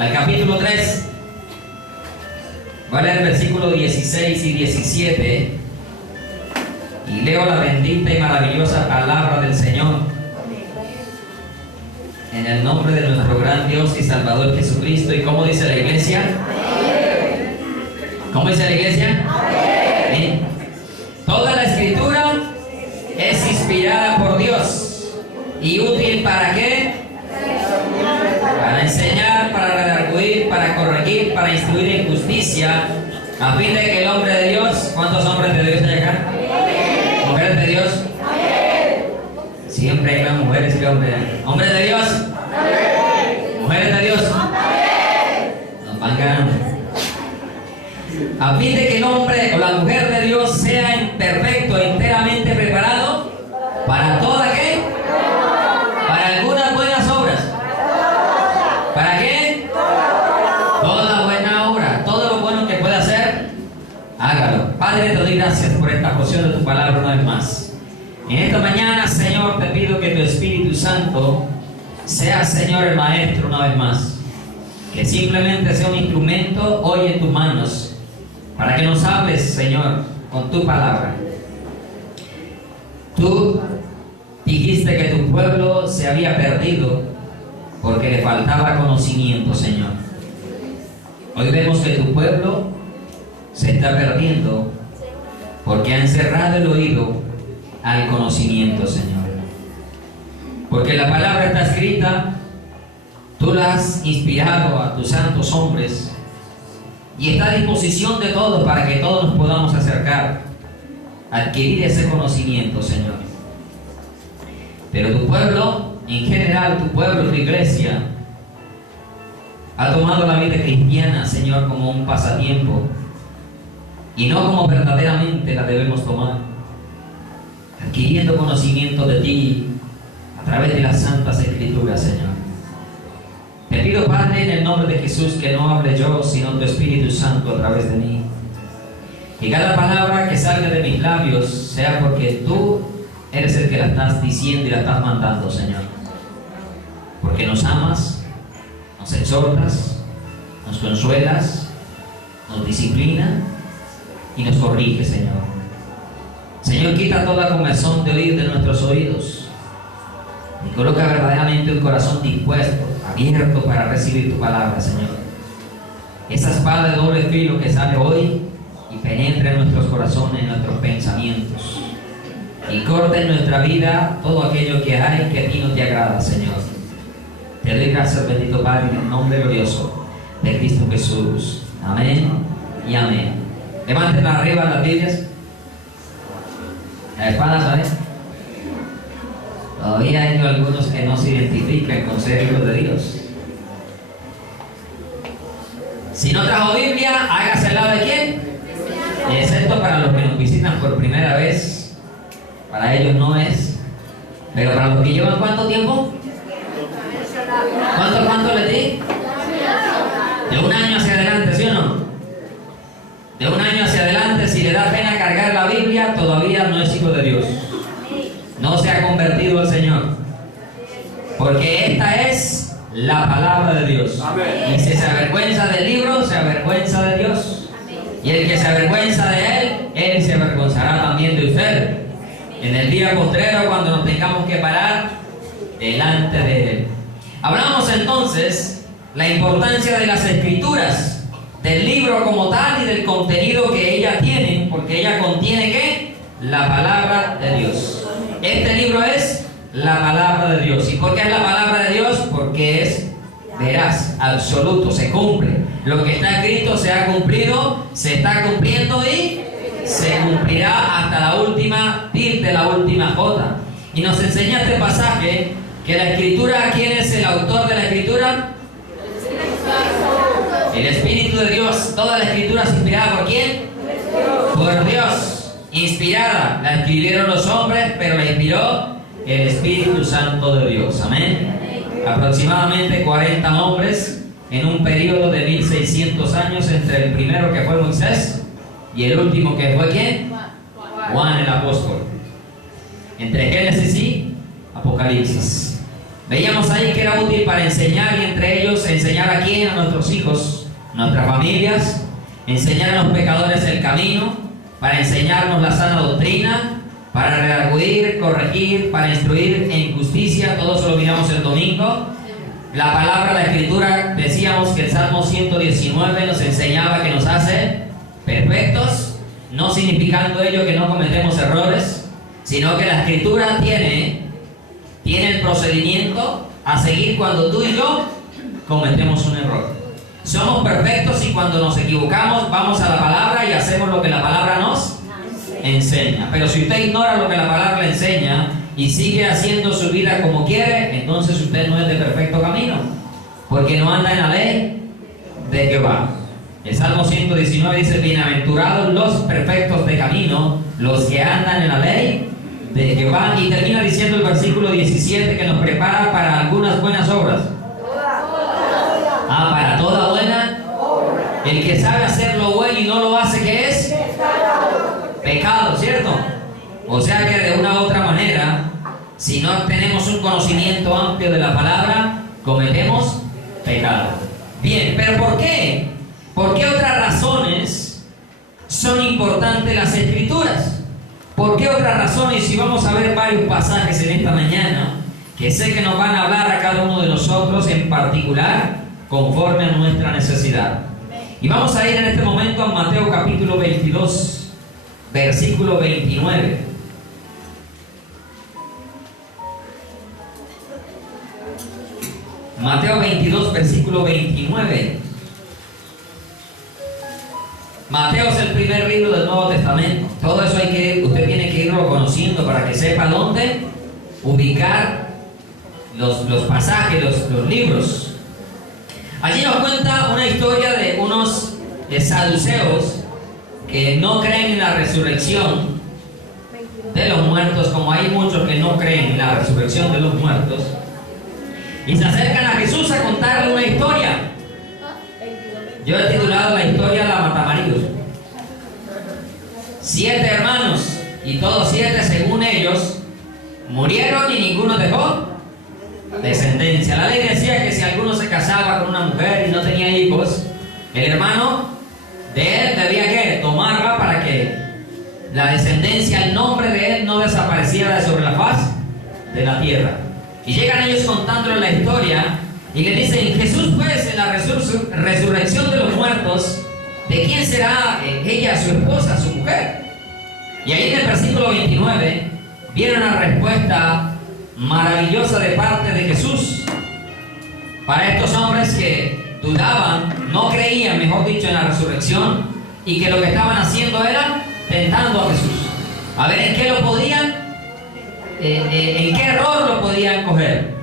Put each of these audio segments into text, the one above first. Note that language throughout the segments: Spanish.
al capítulo 3. Voy a leer el versículo 16 y 17 y leo la bendita y maravillosa palabra del Señor. En el nombre de nuestro gran Dios y Salvador Jesucristo. ¿Y cómo dice la iglesia? Amén. ¿Cómo dice la iglesia? Amén. Toda la escritura es inspirada por Dios y útil ¿para qué? Para enseñar, para redarguir, para corregir, para instruir en justicia, a fin de que el hombre de Dios, ¿cuántos hombres de Dios hay acá? ¿Mujeres de Dios? Siempre hay más mujeres que hombres. ¿Hombres de Dios? ¿Mujeres de Dios? Nos van ganando. A fin de que el hombre o la mujer de Dios sea perfecto, enteramente preparado para toda ¿qué? Para algunas buenas obras. ¿Para qué? Toda buena obra, todo lo bueno que pueda hacer, hágalo. Padre, te doy gracias por esta porción de tu palabra una vez más. En esta mañana, Señor, te pido que tu Espíritu Santo sea, Señor, el Maestro una vez más. Que simplemente sea un instrumento hoy en tus manos, para que nos hables, Señor, con tu palabra. Tú dijiste que tu pueblo se había perdido porque le faltaba conocimiento, Señor. Hoy vemos que tu pueblo se está perdiendo porque ha encerrado el oído al conocimiento, Señor. Porque la palabra está escrita, tú la has inspirado a tus santos hombres y está a disposición de todos para que todos nos podamos acercar a adquirir ese conocimiento, Señor. Pero tu pueblo, en general, tu pueblo, tu iglesia, ha tomado la vida cristiana, Señor, como un pasatiempo y no como verdaderamente la debemos tomar, adquiriendo conocimiento de ti a través de las santas escrituras, Señor. Te pido, Padre, en el nombre de Jesús, que no hable yo, sino tu Espíritu Santo a través de mí. Que cada palabra que salga de mis labios sea porque tú eres el que la estás diciendo y la estás mandando, Señor. Porque nos amas, nos exhortas, nos consuelas, nos disciplina y nos corrige, Señor. Señor, quita toda comezón de oír de nuestros oídos y coloca verdaderamente un corazón dispuesto, abierto para recibir tu palabra, Señor. Esa espada de doble filo que sale hoy y penetra en nuestros corazones, en nuestros pensamientos y corta en nuestra vida todo aquello que hay que a ti no te agrada, Señor. Te doy gracias, bendito Padre, en el nombre glorioso de Cristo Jesús. Amén y amén. Levanten arriba las Biblias. La espada, ¿sabes? Todavía hay algunos que no se identifican con ser hijos de Dios. Si no trajo Biblia, hágase al lado de quién. Excepto para los que nos visitan por primera vez. Para ellos no es. Pero para los que llevan ¿cuánto tiempo? ¿Cuánto les di? De un año hacia adelante, ¿sí o no? De un año hacia adelante, si le da pena cargar la Biblia, todavía no es hijo de Dios. No se ha convertido al Señor. Porque esta es la palabra de Dios. Y si se avergüenza del libro, se avergüenza de Dios. Y el que se avergüenza de él se avergonzará también de usted. En el día postrero, cuando nos tengamos que parar delante de él. Hablamos entonces la importancia de las escrituras, del libro como tal y del contenido que ellas tienen, porque ella contiene ¿qué? La palabra de Dios. Este libro es la palabra de Dios. ¿Y por qué es la palabra de Dios? Porque es veraz, absoluto, se cumple. Lo que está escrito se ha cumplido, se está cumpliendo y se cumplirá hasta la última tilde, la última jota. Y nos enseña este pasaje que la escritura, ¿quién es el autor de la escritura? El Espíritu de Dios. Toda la escritura es inspirada ¿por quién? Por Dios. Inspirada, la escribieron los hombres, pero la inspiró el Espíritu Santo de Dios. Amén. Aproximadamente 40 hombres en un periodo de 1600 años entre el primero que fue Moisés y el último que fue ¿quién? Juan el apóstol. Entre Génesis y Apocalipsis. Veíamos ahí que era útil para enseñar, y entre ellos enseñar a quién, a nuestros hijos, nuestras familias, enseñar a los pecadores el camino, para enseñarnos la sana doctrina, para redarguir, corregir, para instruir en justicia. Todo eso lo miramos el domingo. La palabra, la escritura, decíamos que el Salmo 119 nos enseñaba que nos hace perfectos, no significando ello que no cometemos errores, sino que la escritura tiene el procedimiento a seguir cuando tú y yo cometemos un error. Somos perfectos y cuando nos equivocamos vamos a la palabra y hacemos lo que la palabra nos enseña. Pero si usted ignora lo que la palabra le enseña y sigue haciendo su vida como quiere, entonces usted no es de perfecto camino, porque no anda en la ley de Jehová. El Salmo 119 dice: bienaventurados los perfectos de camino, los que andan en la ley de Jehová. Y termina diciendo el versículo 17 que nos prepara para algunas buenas obras. Para toda buena. El que sabe hacer lo bueno y no lo hace, ¿qué es? Pecado, ¿cierto? O sea que de una u otra manera, si no tenemos un conocimiento amplio de la palabra, cometemos pecado. Bien, pero ¿por qué? ¿Por qué otras razones son importantes las Escrituras? ¿Por qué otras razones? Si vamos a ver varios pasajes en esta mañana, que sé que nos van a hablar a cada uno de nosotros en particular, conforme a nuestra necesidad. Y vamos a ir en este momento a Mateo capítulo 22, versículo 29. Mateo 22, versículo 29. Mateo es el primer libro del Nuevo Testamento. Todo eso usted tiene que irlo conociendo para que sepa dónde ubicar los pasajes, los libros. Allí nos cuenta una historia de unos saduceos que no creen en la resurrección de los muertos, como hay muchos que no creen en la resurrección de los muertos, y se acercan a Jesús a contarle una historia. Yo he titulado la historia La Matamaridos. 7 hermanos, y todos 7, según ellos, murieron y ninguno dejó descendencia. La ley decía que si alguno se casaba con una mujer y no tenía hijos, el hermano de él debía que tomarla para que la descendencia, el nombre de él no desapareciera de sobre la faz de la tierra. Y llegan ellos contándole la historia y le dicen: Jesús, pues, en la resurrección de los muertos, ¿de quién será ella, su esposa, su mujer? Y ahí en el versículo 29 viene una respuesta maravillosa de parte de Jesús para estos hombres que dudaban, no creían, mejor dicho, en la resurrección, y que lo que estaban haciendo era tentando a Jesús a ver en qué lo podían, en qué error lo podían coger.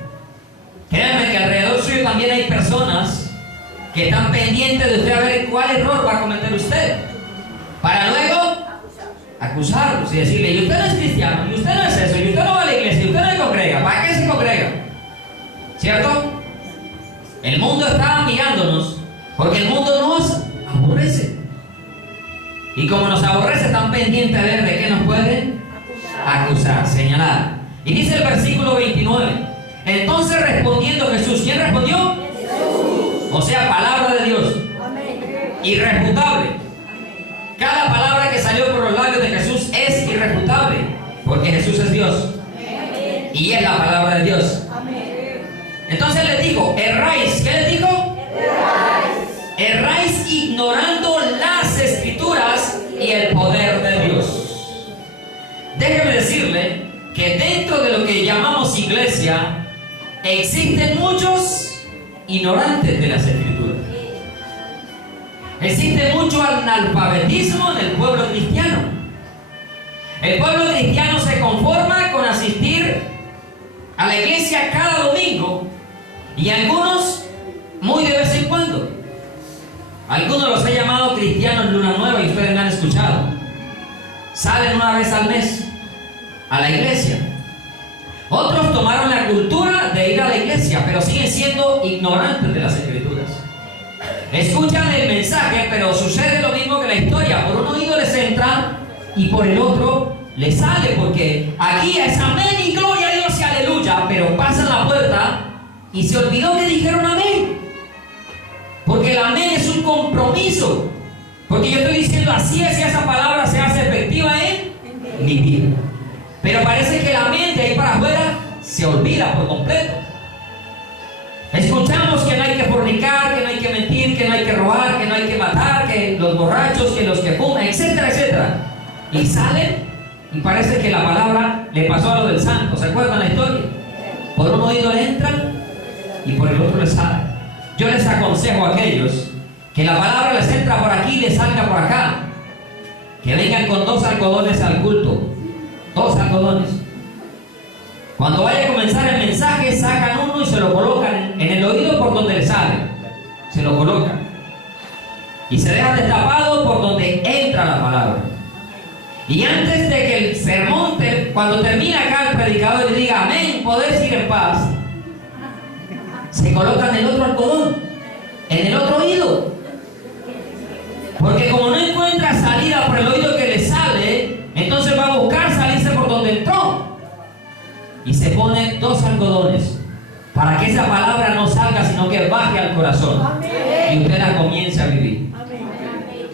Créanme que alrededor suyo también hay personas que están pendientes de usted a ver cuál error va a cometer usted, para luego acusarlos y decirle: y usted no es cristiano, y usted no es eso, y usted no va a la iglesia, y usted no se congrega. ¿Para qué se congrega? ¿Cierto? El mundo está mirándonos porque el mundo nos aborrece, y como nos aborrece están pendientes a ver de qué nos pueden acusar, señalar. Y dice el versículo 29: entonces respondiendo Jesús, ¿quién respondió? Jesús. O sea, palabra de Dios. Amén. Irrefutable. Cada palabra que salió por los labios de Jesús es irrefutable, porque Jesús es Dios. Amén. Y es la palabra de Dios. Amén. Entonces les dijo: erráis. ¿Qué les dijo? Erráis. Erráis ignorando las Escrituras y el poder de Dios. Déjeme decirle que dentro de lo que llamamos iglesia existen muchos ignorantes de las Escrituras. Existe mucho analfabetismo en el pueblo cristiano. El pueblo cristiano se conforma con asistir a la iglesia cada domingo, y algunos muy de vez en cuando. Algunos los he llamado cristianos luna nueva, y ustedes me han escuchado. Salen una vez al mes a la iglesia. Otros tomaron la cultura de ir a la iglesia, pero siguen siendo ignorantes de las Escrituras. Escuchan el mensaje, pero sucede lo mismo que la historia: por un oído les entra y por el otro les sale, porque aquí es amén y gloria a Dios, ese aleluya, pero pasan la puerta y se olvidó que dijeron amén. Porque el amén es un compromiso. Porque yo estoy diciendo así es, y esa palabra se hace efectiva en mi vida. Pero parece que el amén de ahí para afuera se olvida por completo. Escuchamos que no hay que fornicar, que no hay que mentir, que no hay que robar, que no hay que matar, que los borrachos, que los que fuman, etcétera, etcétera. Y salen y parece que la palabra le pasó a lo del santo. ¿Se acuerdan la historia? Por un oído le entra y por el otro le sale. Yo les aconsejo a aquellos que la palabra les entra por aquí y les salga por acá, que vengan con 2 algodones al culto. 2 algodones. Cuando vaya a comenzar el mensaje, sacan uno y se lo colocan en el oído por donde le sale. Se lo colocan. Y se dejan destapado por donde entra la palabra. Y antes de que el sermón, cuando termina acá el predicador y diga amén, podés ir en paz, se colocan el otro algodón, en el otro oído. Porque como no encuentra salida por el oído que le sale, entonces va a buscar salirse por donde entró. Y se pone 2 algodones para que esa palabra no salga, sino que baje al corazón. Y usted la comience a vivir.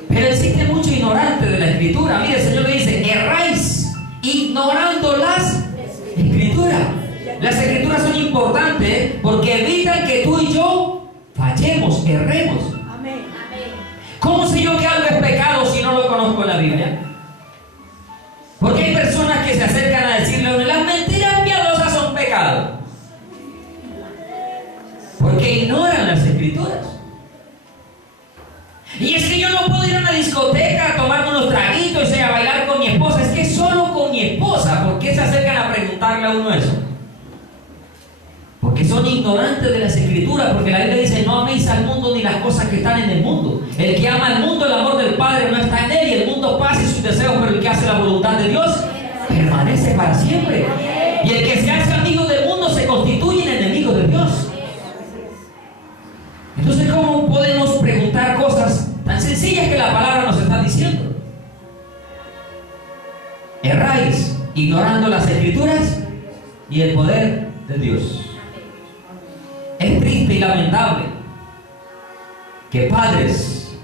Pero existe mucho ignorante de la Escritura. Mire, el Señor le dice, erráis ignorando las Escrituras. Las Escrituras son importantes porque evitan que tú y yo fallemos, erremos. ¿Cómo sé yo que algo es pecado si no lo conozco en la Biblia? Porque hay personas que se acercan a decirle, las mentiras piadosas son pecado. Porque ignoran las Escrituras. Y es que yo no puedo ir a una discoteca a tomarme unos traguitos y a bailar con mi esposa. Es que solo con mi esposa. ¿Por qué se acercan a preguntarle a uno eso? Porque son ignorantes de las Escrituras. Porque la Biblia dice, no améis al mundo ni las cosas que están en el mundo. El que ama al mundo, el amor del Padre no está en él. Y el mundo pasa y sus deseos, pero el que hace la voluntad de Dios permanece para siempre. Y el que se hace amigo del mundo se constituye en enemigo de Dios. Entonces, ¿cómo podemos preguntar cosas tan sencillas que la palabra nos está diciendo? Erráis ignorando las Escrituras y el poder de Dios. Es triste y lamentable que padres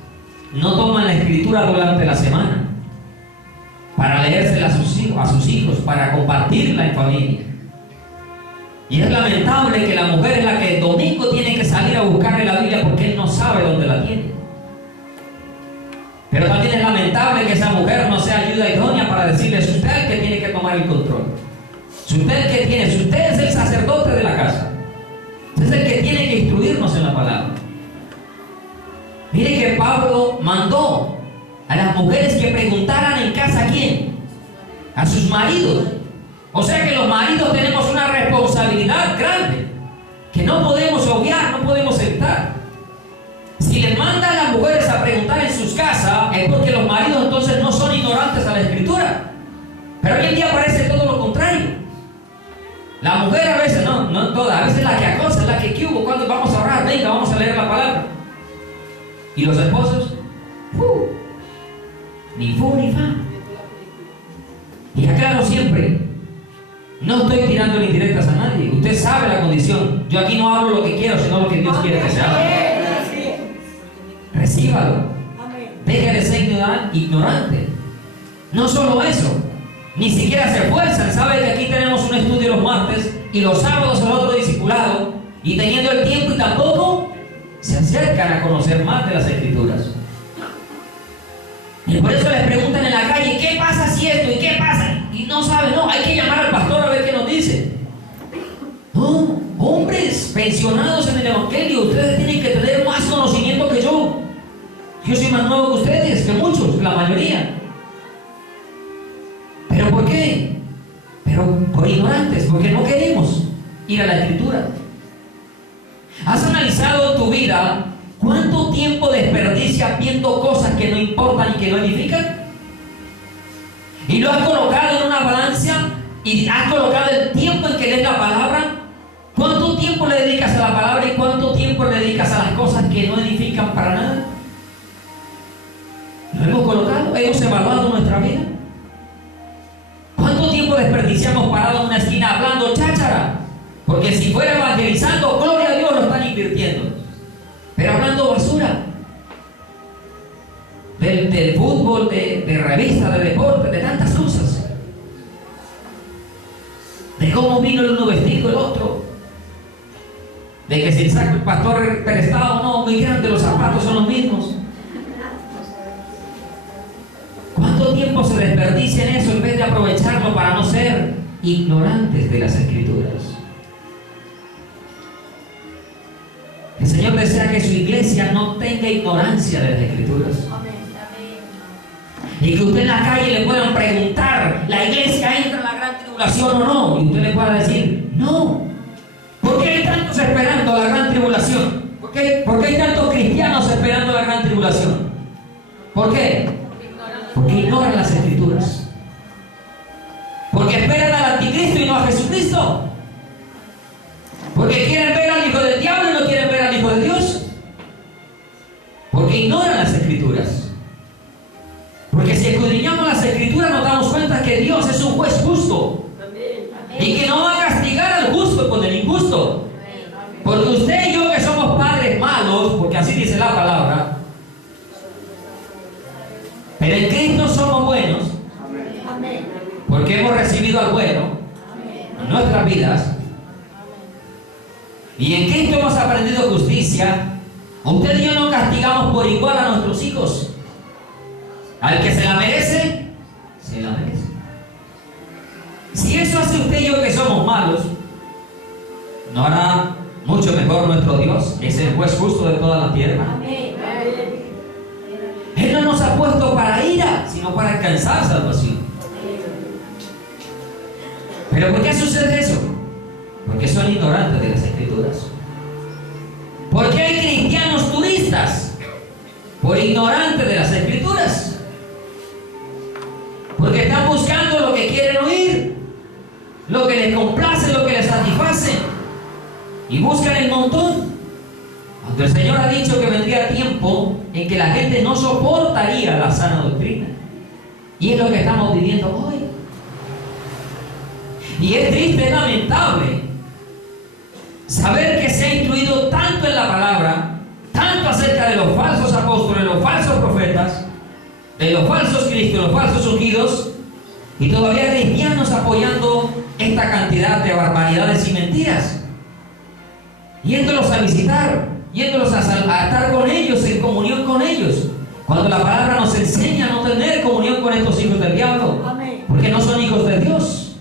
no toman la Escritura durante la semana para leérsela a sus hijos, para compartirla en familia. Y es lamentable que la mujer es la que el domingo tiene que salir a buscarle la Biblia porque él no sabe dónde la tiene. Pero también es lamentable que esa mujer no sea ayuda idónea para decirle, es usted el que tiene que tomar el control. Es usted el que tiene, si usted es el sacerdote de la casa, usted es el que tiene que instruirnos en la palabra. Mire que Pablo mandó a las mujeres que preguntaran en casa a quién, a sus maridos. O sea que los maridos tenemos una responsabilidad grande que no podemos obviar, no podemos evitar. Si les mandan a las mujeres a preguntar en sus casas, es porque los maridos entonces no son ignorantes a la Escritura. Pero hoy en día parece todo lo contrario. La mujer a veces, no toda, a veces la que acosa, la que hubo, cuando vamos a orar, venga, vamos a leer la palabra. Y los esposos, ni fu ni fa. Y aclaro siempre, no estoy tirando indirectas a nadie. Usted sabe la condición. Yo aquí no hablo lo que quiero, sino lo que Dios quiere que se haga. Recíbalo. Deje de ser ignorante. No solo eso, ni siquiera se esfuerzan. Sabe que aquí tenemos un estudio los martes y los sábados el otro discipulado, y teniendo el tiempo y tampoco se acercan a conocer más de las Escrituras. Y por eso les preguntan en la calle, ¿qué pasa si esto? ¿Y qué pasa? Y no saben, no, hay que llamar al pastor a ver qué nos dice. No, hombres pensionados en el Evangelio, ustedes tienen que tener más conocimiento que yo. Yo soy más nuevo que ustedes, que muchos, la mayoría. ¿Pero por qué? Pero por ignorantes, porque no queremos ir a la Escritura. ¿Has analizado tu vida cuánto tiempo desperdicias viendo cosas que no importan y que no edifican? Y lo has colocado en una balanza y has colocado el tiempo en que lees la palabra. ¿Cuánto tiempo le dedicas a la palabra y cuánto tiempo le dedicas a las cosas que no edifican para nada? ¿Lo hemos colocado? ¿Hemos evaluado nuestra vida? ¿Cuánto tiempo desperdiciamos parado en una esquina hablando chacha Porque si fuera evangelizando, gloria a Dios, lo están invirtiendo. Pero hablando basura. Del fútbol, de revistas, de deporte, de tantas cosas. De cómo vino el uno vestido el otro. De que si el saco el pastor prestado o no, muy grande, los zapatos son los mismos. ¿Cuánto tiempo se desperdicia en eso en vez de aprovecharlo para no ser ignorantes de las Escrituras? El Señor desea que su iglesia no tenga ignorancia de las Escrituras. Y que usted en la calle le puedan preguntar, ¿la iglesia entra en la gran tribulación o no? Y usted le pueda decir, no. ¿Por qué hay tantos esperando la gran tribulación? ¿Por qué hay tantos cristianos esperando la gran tribulación? ¿Por qué? Porque ignoran las Escrituras. Porque esperan al anticristo y no a Jesucristo. Porque quieren ver al hijo del diablo y no quieren ver al hijo de Dios. Porque ignoran las Escrituras. Porque si escudriñamos las Escrituras nos damos cuenta que Dios es un juez justo. Y que no va a castigar al justo con el injusto. Porque usted y yo que somos padres malos, porque así dice la palabra, pero en Cristo somos buenos, porque hemos recibido al bueno en nuestras vidas, y en Cristo hemos aprendido justicia. Usted y yo no castigamos por igual a nuestros hijos. Al que se la merece, se la merece. Si eso hace usted y yo que somos malos, ¿no hará mucho mejor nuestro Dios? Es el juez justo de toda la tierra. Él no nos ha puesto para ira, sino para alcanzar salvación. ¿Pero por qué sucede eso? Porque son ignorantes de las Escrituras. ¿Por qué hay cristianos turistas? Por ignorantes de las Escrituras. Porque están buscando lo que quieren oír, lo que les complace, lo que les satisface, y buscan el montón. Cuando el Señor ha dicho que vendría tiempo en que la gente no soportaría la sana doctrina. Y es lo que estamos viviendo hoy. Y es triste, es lamentable saber que se ha incluido tanto en la palabra, tanto acerca de los falsos apóstoles, los falsos profetas, de los falsos cristos, los falsos ungidos, y todavía cristianos apoyando esta cantidad de barbaridades y mentiras, yéndolos a visitar, yéndolos a estar con ellos, en comunión con ellos, cuando la palabra nos enseña a no tener comunión con estos hijos del diablo. Amén. Porque no son hijos de Dios.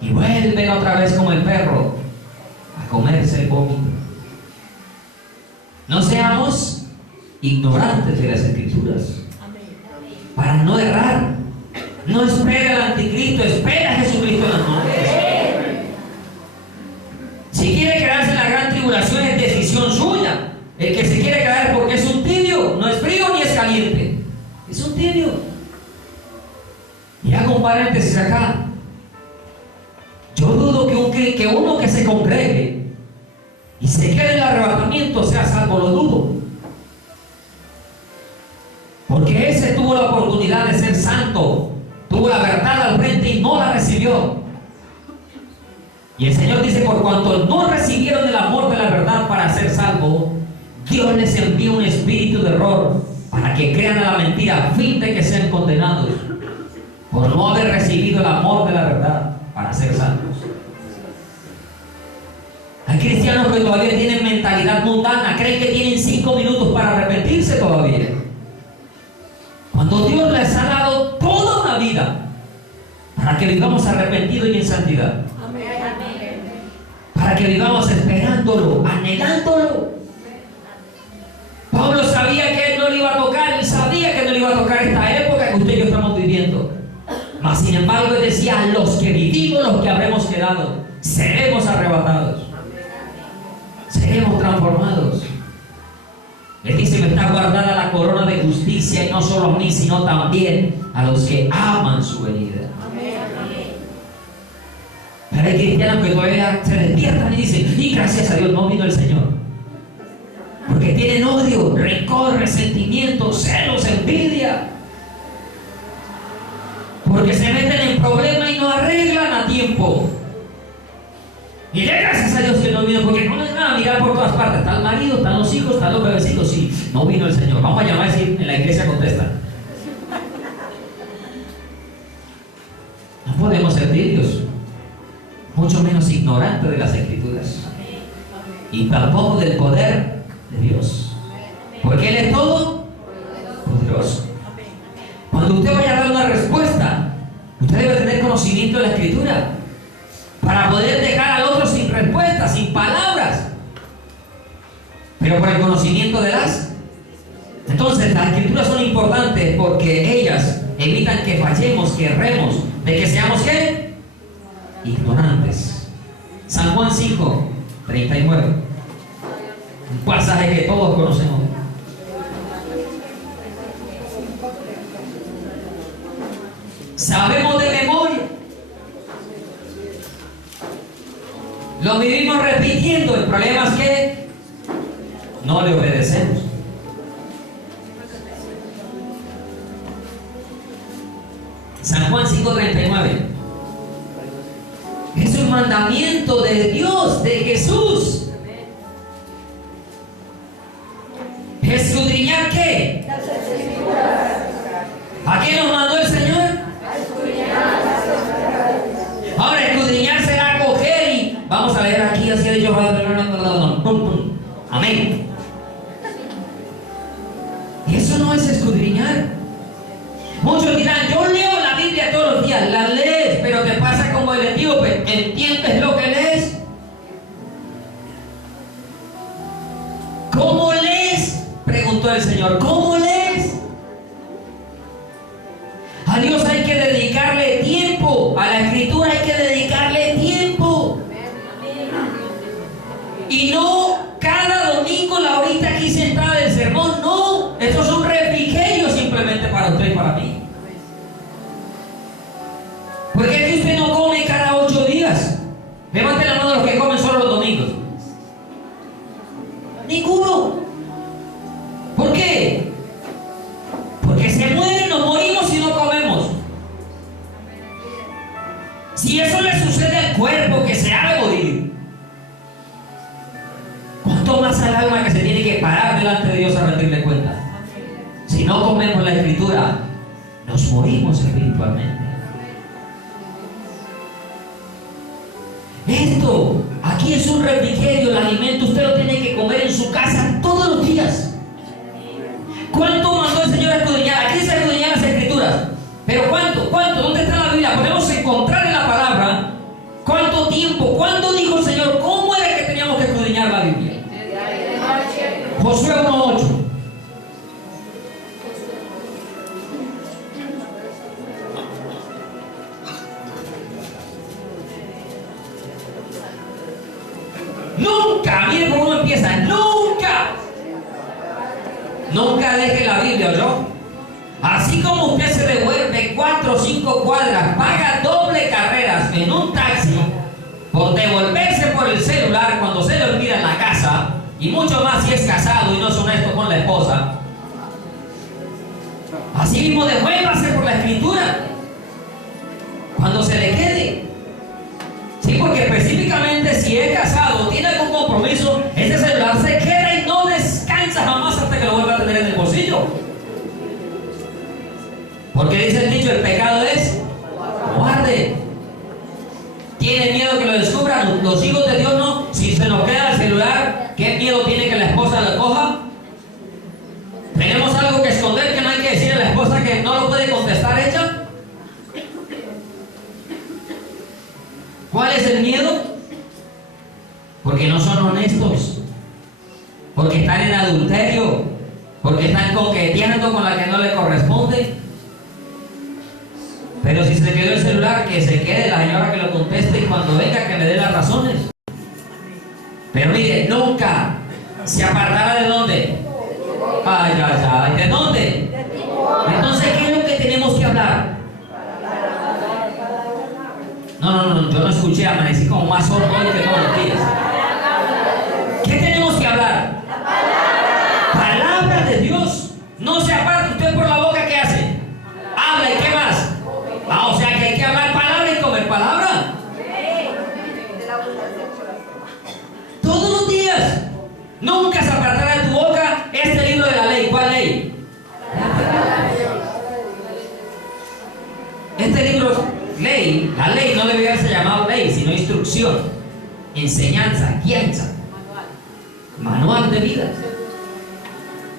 Y vuelven otra vez como el perro a comerse el vómito. No seamos ignorantes de las Escrituras. Para no errar. No espere al anticristo, espera a Jesucristo en las noches. Si quiere quedarse en la gran tribulación es decisión suya. El que se quiere quedar porque es un tibio, no es frío ni es caliente, es un tibio. Y hago un paréntesis acá. Yo dudo que uno que se congregue y se quede en el arrebatamiento sea salvo, lo dudo. Porque ese tuvo la oportunidad de ser santo, tuvo la verdad al frente y no la recibió. Y el Señor dice, por cuanto no recibieron el amor de la verdad para ser salvos, Dios les envía un espíritu de error para que crean a la mentira, a fin de que sean condenados por no haber recibido el amor de la verdad para ser salvos. Hay cristianos que todavía tienen mentalidad mundana, creen que tienen 5 minutos para arrepentirse todavía, cuando Dios les ha dado toda una vida para que vivamos arrepentidos y en santidad. Para que vivamos esperándolo, anhelándolo. Pablo sabía que él no le iba a tocar, él sabía que no le iba a tocar esta época que usted y yo estamos viviendo. Mas sin embargo él decía, los que vivimos, los que habremos quedado, seremos arrebatados. Seremos transformados. Él dice, me está guardada la corona de justicia, y no solo a mí, sino también a los que aman su venida. Pero hay cristianos que todavía se despiertan y dicen, y gracias a Dios no vino el Señor. Porque tienen odio, rencor, resentimiento, celos, envidia. Porque se meten en problemas y no arreglan a tiempo. a mirar por todas partes. Está el marido, están los hijos, están los bebecitos. Sí, no vino el Señor. Vamos a llamar a decir, en la iglesia contesta. No podemos ser tibios, mucho menos ignorantes de las Escrituras. Y tampoco del poder de Dios. Porque Él es todo poderoso. Cuando usted vaya a dar una respuesta, usted debe tener conocimiento de la Escritura para poder dejar al otro sin respuesta, sin palabras, pero por el conocimiento de las. Entonces las Escrituras son importantes porque ellas evitan que fallemos, que erremos, de que seamos ¿qué? Ignorantes. San Juan 5, 39. Un pasaje que todos conocemos. Sabemos de memoria. Lo vivimos repitiendo. El problema es que no le obedecemos. San Juan 5:39. Es un mandamiento de Dios, de Jesús. ¿Escudriñar qué? ¿A qué nos mandó el Señor? Ahora, escudriñar será coger y vamos a leer aquí, así ha dicho. Amén. Y eso no es escudriñar. Muchos dirán, yo leo la Biblia todos los días. La lees, pero te pasa como el etíope. ¿Entiendes lo que lees? ¿Cómo lees? Preguntó el Señor. ¿Cómo lees? A Dios hay que dedicarle tiempo. A la Escritura hay que dedicarle tiempo. Y no cada domingo la horita aquí sentada del sermón. No, esto es un refrigerio simplemente para usted y para mí. Porque es que usted no come cada 8 días. Levante la mano a los que comen solo los domingos. Ninguno. ¿Por qué? Porque se mueren, nos morimos si no comemos. Si eso le sucede al cuerpo que se ha de morir, ¿cuánto más al alma que se tiene que parar delante de Dios a rendirle cuenta? Si no comemos la Escritura, nos morimos espiritualmente. Esto, aquí es un refrigerio, el alimento usted lo tiene que comer en su casa todos los días. ¿Cuánto mandó el Señor a escudriñar? Aquí dice escudriñar las Escrituras. Pero ¿cuánto? ¿Cuánto? ¿Dónde está la Biblia? Podemos encontrar en la palabra cuánto tiempo, cuándo dijo el Señor, cómo era que teníamos que escudriñar la Biblia. Josué 1:8. Nunca, mire por cómo empieza, nunca deje la Biblia, ¿oyó? Así como usted se devuelve 4 o 5 cuadras, paga doble carreras en un taxi por devolverse por el celular cuando se le olvida en la casa, y mucho más si es casado y no es honesto con la esposa. Así mismo devuélvase por la Escritura cuando se le quede. Sí, porque específicamente si es casado, tiene algún compromiso, este celular se queda y no descansa jamás hasta que lo vuelva a tener en el bolsillo. Porque dice el dicho, el pecado es cobarde. ¿Tiene miedo que lo descubran? Los hijos de Dios no. Si se nos queda el celular, ¿qué miedo tiene que la esposa lo coja? ¿Tenemos algo que esconder que no hay que decir a la esposa que no lo puede contestar ella? ¿Cuál es el miedo? Porque no son honestos, porque están en adulterio, porque están coqueteando con la que no le corresponde. Pero si se quedó el celular, que se quede la señora que lo conteste y cuando venga que me dé las razones. Pero mire, nunca se apartará de dónde. Ay, ay, ay, ¿de dónde? Entonces, ¿qué es lo que tenemos que hablar? No, yo no escuché, amanecí como más sordo hoy que todos los días. ¿Qué tenemos que hablar? Palabra de Dios. No se aparte usted por la boca, ¿qué hace? Habla, ¿y qué más? O sea que hay que hablar palabra y comer palabra. Todos los días. Este libro, ley, la ley no debería ser llamado ley, sino instrucción, enseñanza, guianza, manual de vida.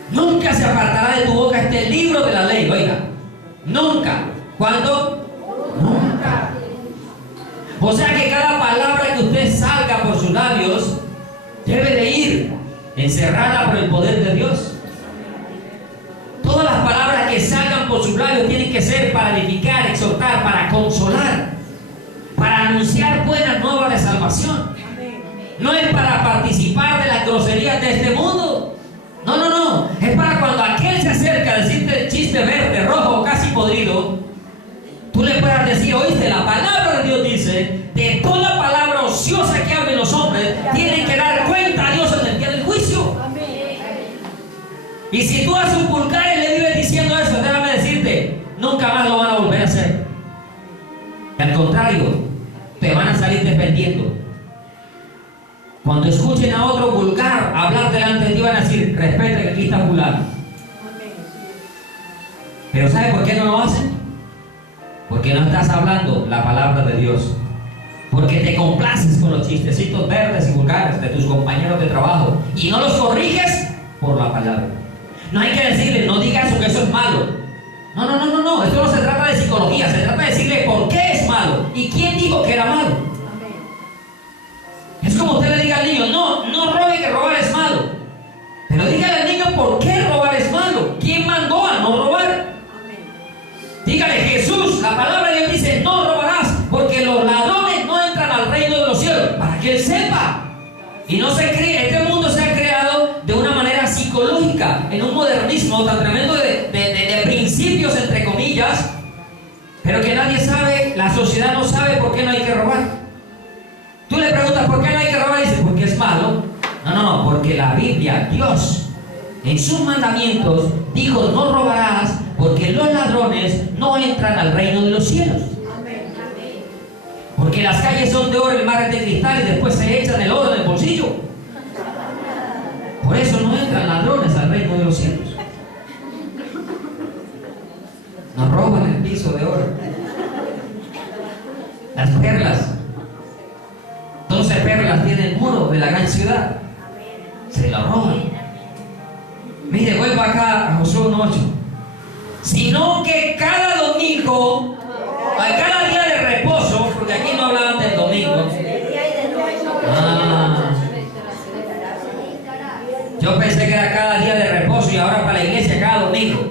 Nunca se apartará de tu boca este libro de la ley, oiga. Nunca. ¿Cuándo? Nunca. O sea que cada palabra que usted salga por sus labios debe de ir encerrada por el poder de Dios. Todas las palabras que salgan por sus labios tienen que ser para edificar, exhortar, para consolar, para anunciar buenas nuevas de salvación. No es para participar de las groserías de este mundo. No, no, no. Es para cuando aquel se acerca a decirte el chiste verde, rojo, casi podrido, tú le puedas decir, oíste, la palabra de Dios dice, de toda palabra ociosa que hablen los hombres, tienen que dar cuenta a Dios en el día del juicio. Y si tú a sus pulgares le vives diciendo eso, déjame decirte, nunca más lo van a volver a hacer. Al contrario, te van a salir defendiendo. Cuando escuchen a otro vulgar hablar delante de ti, van a decir, respeta que aquí está fulano. Pero ¿sabe por qué no lo hacen? Porque no estás hablando la palabra de Dios. Porque te complaces con los chistecitos verdes y vulgares de tus compañeros de trabajo y no los corriges por la palabra. No hay que decirle, no diga eso, que eso es malo. No, no, no, no, no. Esto no se trata de psicología, se trata de decirle por qué es malo y quién dijo que era malo. Es como usted le diga al niño, no, no robe, que robar es malo. Pero dígale al niño por qué robar es malo. ¿Quién mandó a no robar? Dígale, Jesús, la palabra de Dios dice, no robarás, porque los ladrones no entran al reino de los cielos. Para que él sepa. Y no se cree, este mundo se ha creado de una manera psicológica, en un modernismo tan tremendo de principios, entre comillas, pero que nadie sabe, la sociedad no sabe por qué no hay que robar. Tú le preguntas por qué no hay que robar y dice, porque es malo. No, no, no, porque la Biblia, Dios, en sus mandamientos, dijo, no robarás, porque los ladrones no entran al reino de los cielos. Porque las calles son de oro, el mar es de cristal y después se echan el oro en el bolsillo. Por eso no entran ladrones al reino de los cielos. Nos roban el piso de oro, las perlas. 12 perlas tiene el muro de la gran ciudad. Se lo roban. Mire, vuelvo acá a Josué 1:8. Sino que cada domingo, a cada día de reposo, porque aquí no hablaban del domingo. Yo pensé que era cada día de reposo y ahora para la iglesia cada domingo.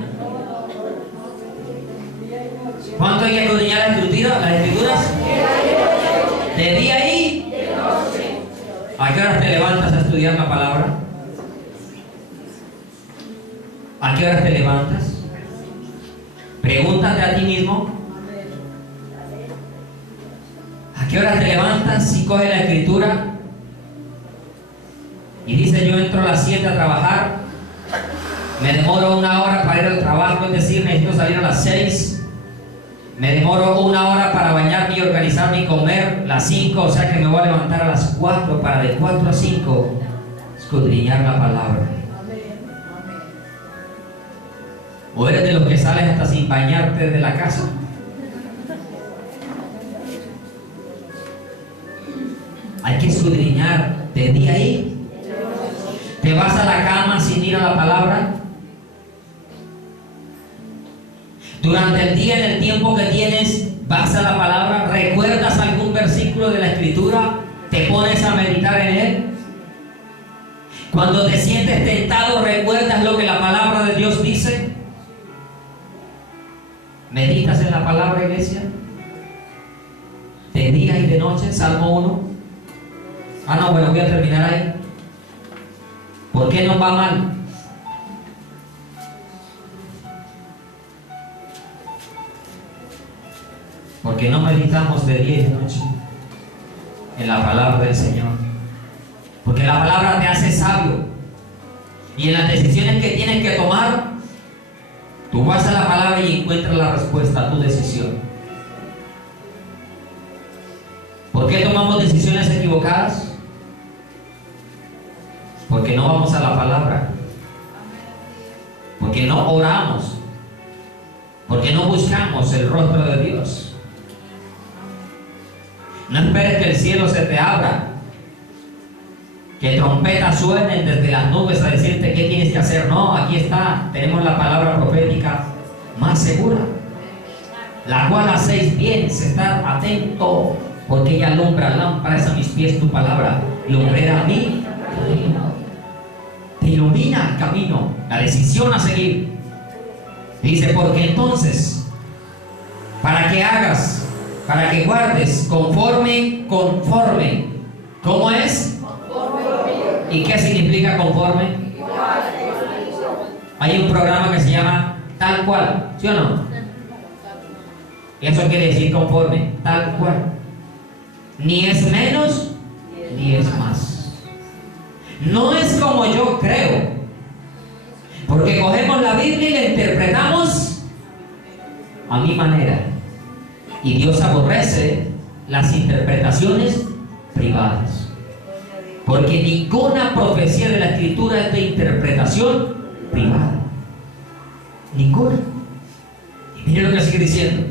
¿Cuánto hay que escudriñar las escrituras? De día y ¿a qué hora te levantas a estudiar la palabra? ¿A qué hora te levantas? Pregúntate a ti mismo. ¿A qué hora te levantas y coges la escritura? Y dice, yo entro a las 7 a trabajar, me demoro 1 hora para ir al trabajo, es decir, necesito salir a las 6. Me demoro 1 hora para bañarme y organizarme y comer, las 5, o sea que me voy a levantar a las 4 para de 4 a 5 escudriñar la palabra. O eres de los que sales hasta sin bañarte de la casa. Hay que escudriñar de día y te vas a la cama sin ir a la palabra. Durante el día, en el tiempo que tienes, vas a la palabra, recuerdas algún versículo de la escritura, te pones a meditar en él. Cuando te sientes tentado, recuerdas lo que la palabra de Dios dice. ¿Meditas en la palabra, iglesia? De día y de noche, Salmo 1. No, bueno, voy a terminar ahí. ¿Por qué nos va mal? Porque no meditamos de día y de noche en la palabra del Señor. Porque la palabra te hace sabio. Y en las decisiones que tienes que tomar, tú vas a la palabra y encuentras la respuesta a tu decisión. ¿Por qué tomamos decisiones equivocadas? Porque no vamos a la palabra. Porque no oramos. Porque no buscamos el rostro de Dios. No esperes que el cielo se te abra, que trompetas suenen desde las nubes a decirte qué tienes que hacer. No, aquí está, tenemos la palabra profética más segura, la cual hacéis bien, estar atento, porque ella alumbra, lámparas a mis pies tu palabra, lumbrera a mí, te ilumina el camino, la decisión a seguir. Dice, porque entonces, para que hagas, para que guardes conforme, ¿cómo es? ¿Y qué significa conforme? Hay un programa que se llama Tal Cual, ¿sí o no? Eso quiere decir conforme, tal cual. Ni es menos, ni es más. No es como yo creo, porque cogemos la Biblia y la interpretamos a mi manera. Y Dios aborrece las interpretaciones privadas, porque ninguna profecía de la Escritura es de interpretación privada. Ninguna. Y mire lo que sigue diciendo.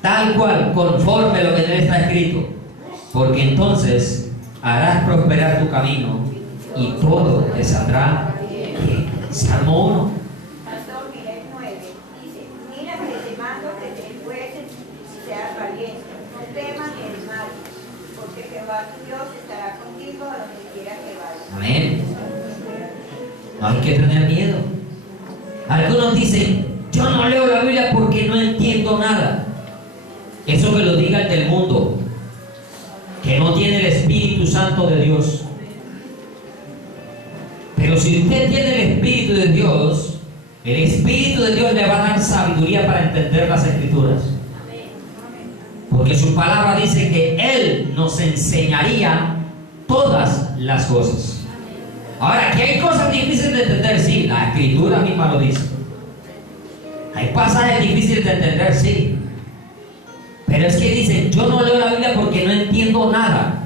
Tal cual, conforme a lo que debe estar escrito, porque entonces harás prosperar tu camino y todo te saldrá bien. Salmo 1. Pastor, mira el 9. Dice, mira que te mando que te esfuerces y seas valiente. No temas el mal, porque Jehová tu Dios estará contigo a donde quiera que vayas. Amén. No hay que tener miedo. Algunos dicen, yo no leo la Biblia porque no entiendo nada. Eso que lo diga el del mundo, que no tiene el Espíritu Santo de Dios. Pero si usted tiene el Espíritu de Dios, el Espíritu de Dios le va a dar sabiduría para entender las Escrituras. Porque su palabra dice que Él nos enseñaría todas las cosas. Ahora, que hay cosas difíciles de entender, sí, la Escritura misma lo dice. Hay pasajes difíciles de entender, sí. Pero es que dicen, yo no leo la Biblia porque no entiendo nada.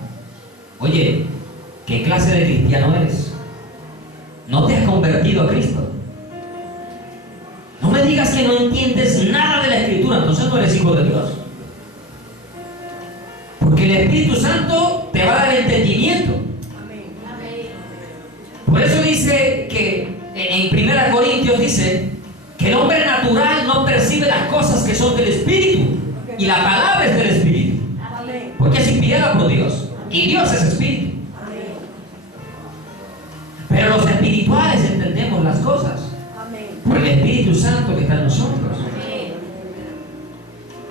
Oye, ¿qué clase de cristiano eres? ¿No te has convertido a Cristo? No me digas que no entiendes nada de la Escritura, entonces no eres hijo de Dios. Porque el Espíritu Santo te va a dar entendimiento. Por eso dice que en 1 Corintios dice que el hombre natural no percibe las cosas que son del Espíritu. Y la palabra es del Espíritu, porque es inspirada por Dios, y Dios es Espíritu. Pero los espirituales entendemos las cosas por el Espíritu Santo que está en nosotros.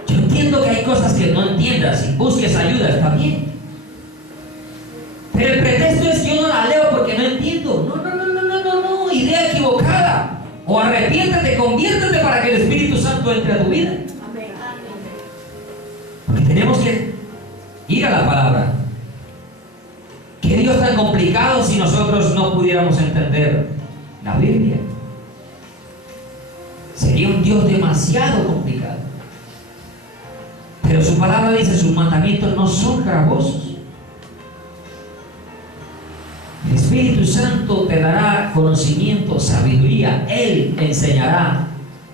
Yo entiendo que hay cosas que no entiendas, si busques ayuda está bien, pero el pretexto es que yo no la leo porque no entiendo. No, idea equivocada. O arrepiéntate, conviértete para que el Espíritu Santo entre a tu vida. Tenemos que ir a la palabra. ¿Qué Dios tan complicado si nosotros no pudiéramos entender la Biblia? Sería un Dios demasiado complicado. Pero su palabra dice, sus mandamientos no son gravosos. El Espíritu Santo te dará conocimiento, sabiduría. Él enseñará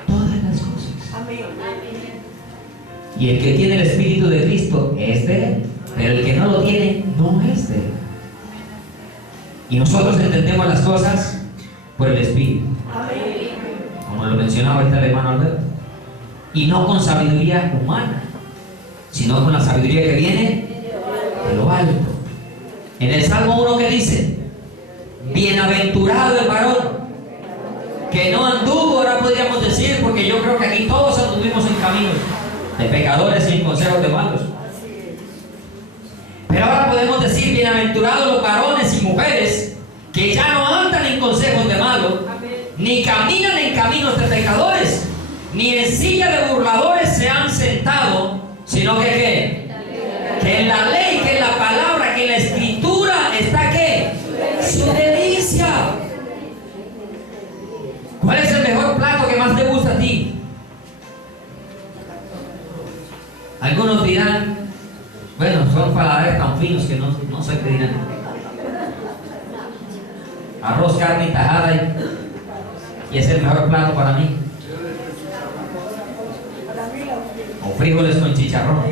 todas las cosas. Amén. Y el que tiene el Espíritu de Cristo es de Él, pero el que no lo tiene no es de Él. Y nosotros entendemos las cosas por el Espíritu, como lo mencionaba ahorita el hermano Alberto, y no con sabiduría humana, sino con la sabiduría que viene de lo alto. En el Salmo 1 que dice, bienaventurado el varón que no anduvo, ahora podríamos decir, porque yo creo que aquí todos anduvimos en caminos de pecadores y en consejos de malos. Pero ahora podemos decir, bienaventurados los varones y mujeres que ya no andan en consejos de malos, ni caminan en caminos de pecadores, ni en silla de burladores se han sentado, sino que ¿qué? Que en la ley, que en la palabra, que en la Escritura está ¿qué? Su delicia. ¿Cuál es el mejor plato que más te gusta a ti? Algunos dirán, bueno, son paladares tan finos que no sé qué dirán. Arroz, carne y tajada, y es el mejor plato para mí. O frijoles con chicharrón.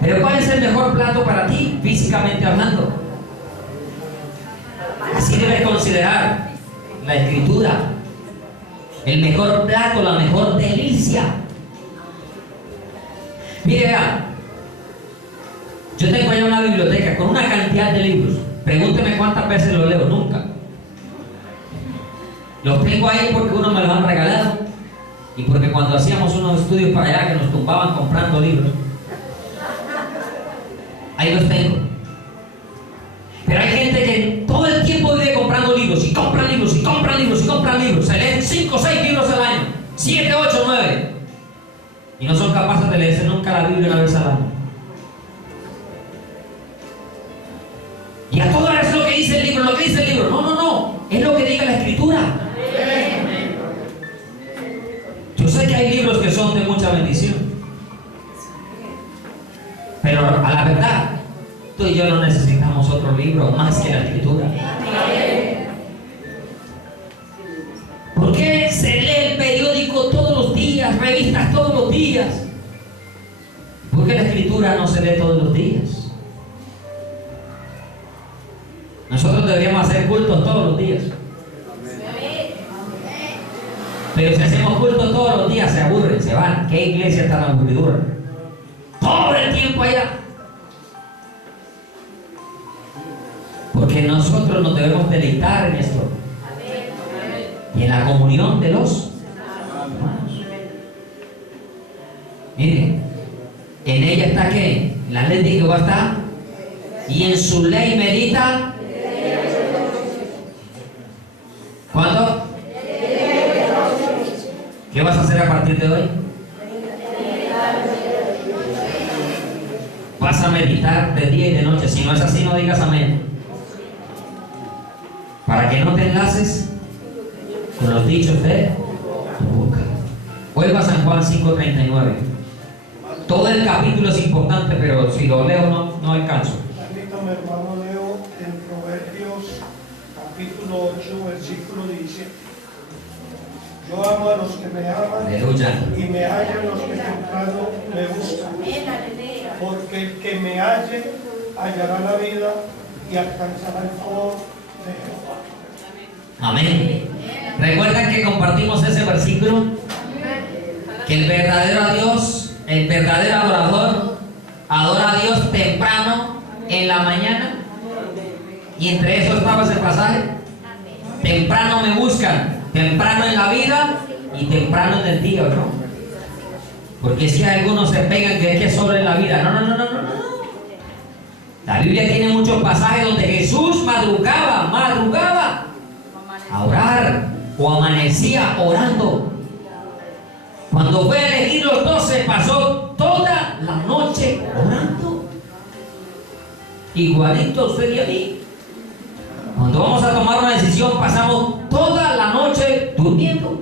Pero ¿cuál es el mejor plato para ti, físicamente hablando? Así debes considerar la Escritura. El mejor plato, la mejor delicia. Mire, vea, yo tengo allá una biblioteca con una cantidad de libros. Pregúnteme cuántas veces los leo, nunca. Los tengo ahí porque uno me los han regalado y porque cuando hacíamos unos estudios para allá que nos tumbaban comprando libros, ahí los tengo. Pero hay gente que todo el tiempo vive comprando libros y compran libros y compran libros y compran libros. Se leen 5 o 6 libros al año, 7, 8, 9, y no son capaces de leerse nunca la Biblia una vez al año. Y a todo es lo que dice el libro, lo que dice el libro. No, no, no, es lo que diga la Escritura. Yo sé que hay libros que son de mucha bendición, pero a la verdad, tú y yo no necesitamos otro libro más que la Escritura. ¿Por qué se lee el periódico todos los días, revistas todos los días? ¿Por qué la Escritura no se lee todos los días? Nosotros deberíamos hacer cultos todos los días. Pero si hacemos cultos todos los días, se aburren, se van. ¿Qué iglesia tan aburridora? Todo el tiempo allá. Porque nosotros nos debemos deleitar en esto. Y en la comunión de los hermanos. Miren, en ella está ¿qué? La ley de Jehová está. Y en su ley medita. ¿Cuándo? ¿Qué vas a hacer a partir de hoy? Vas a meditar de día y de noche. Si no es así, no digas amén. Para que no te enlaces con los dichos de tu boca. Vuelva a San Juan 5:39. Todo el capítulo es importante, pero si lo leo no alcanzo. Permítame, hermano, leo en Proverbios capítulo 8, versículo 17. Yo amo a los que me aman. Aleluya. Y me hallan los que temprano me buscan. Porque el que me halle hallará la vida y alcanzará el favor de Jehová. Amén. ¿Recuerdan que compartimos ese versículo? Que el verdadero Dios, el verdadero adorador, adora a Dios temprano en la mañana. Y entre eso estaba ese pasaje. Temprano me buscan, temprano en la vida y temprano en el día, ¿no? Porque si algunos se pegan que es que solo en la vida. No, no, no, no, no, no. La Biblia tiene muchos pasajes donde Jesús madrugaba a orar o amanecía orando. Cuando fue a elegir los 12, pasó toda la noche orando. Igualito a usted y a mí. Cuando vamos a tomar una decisión, pasamos toda la noche durmiendo.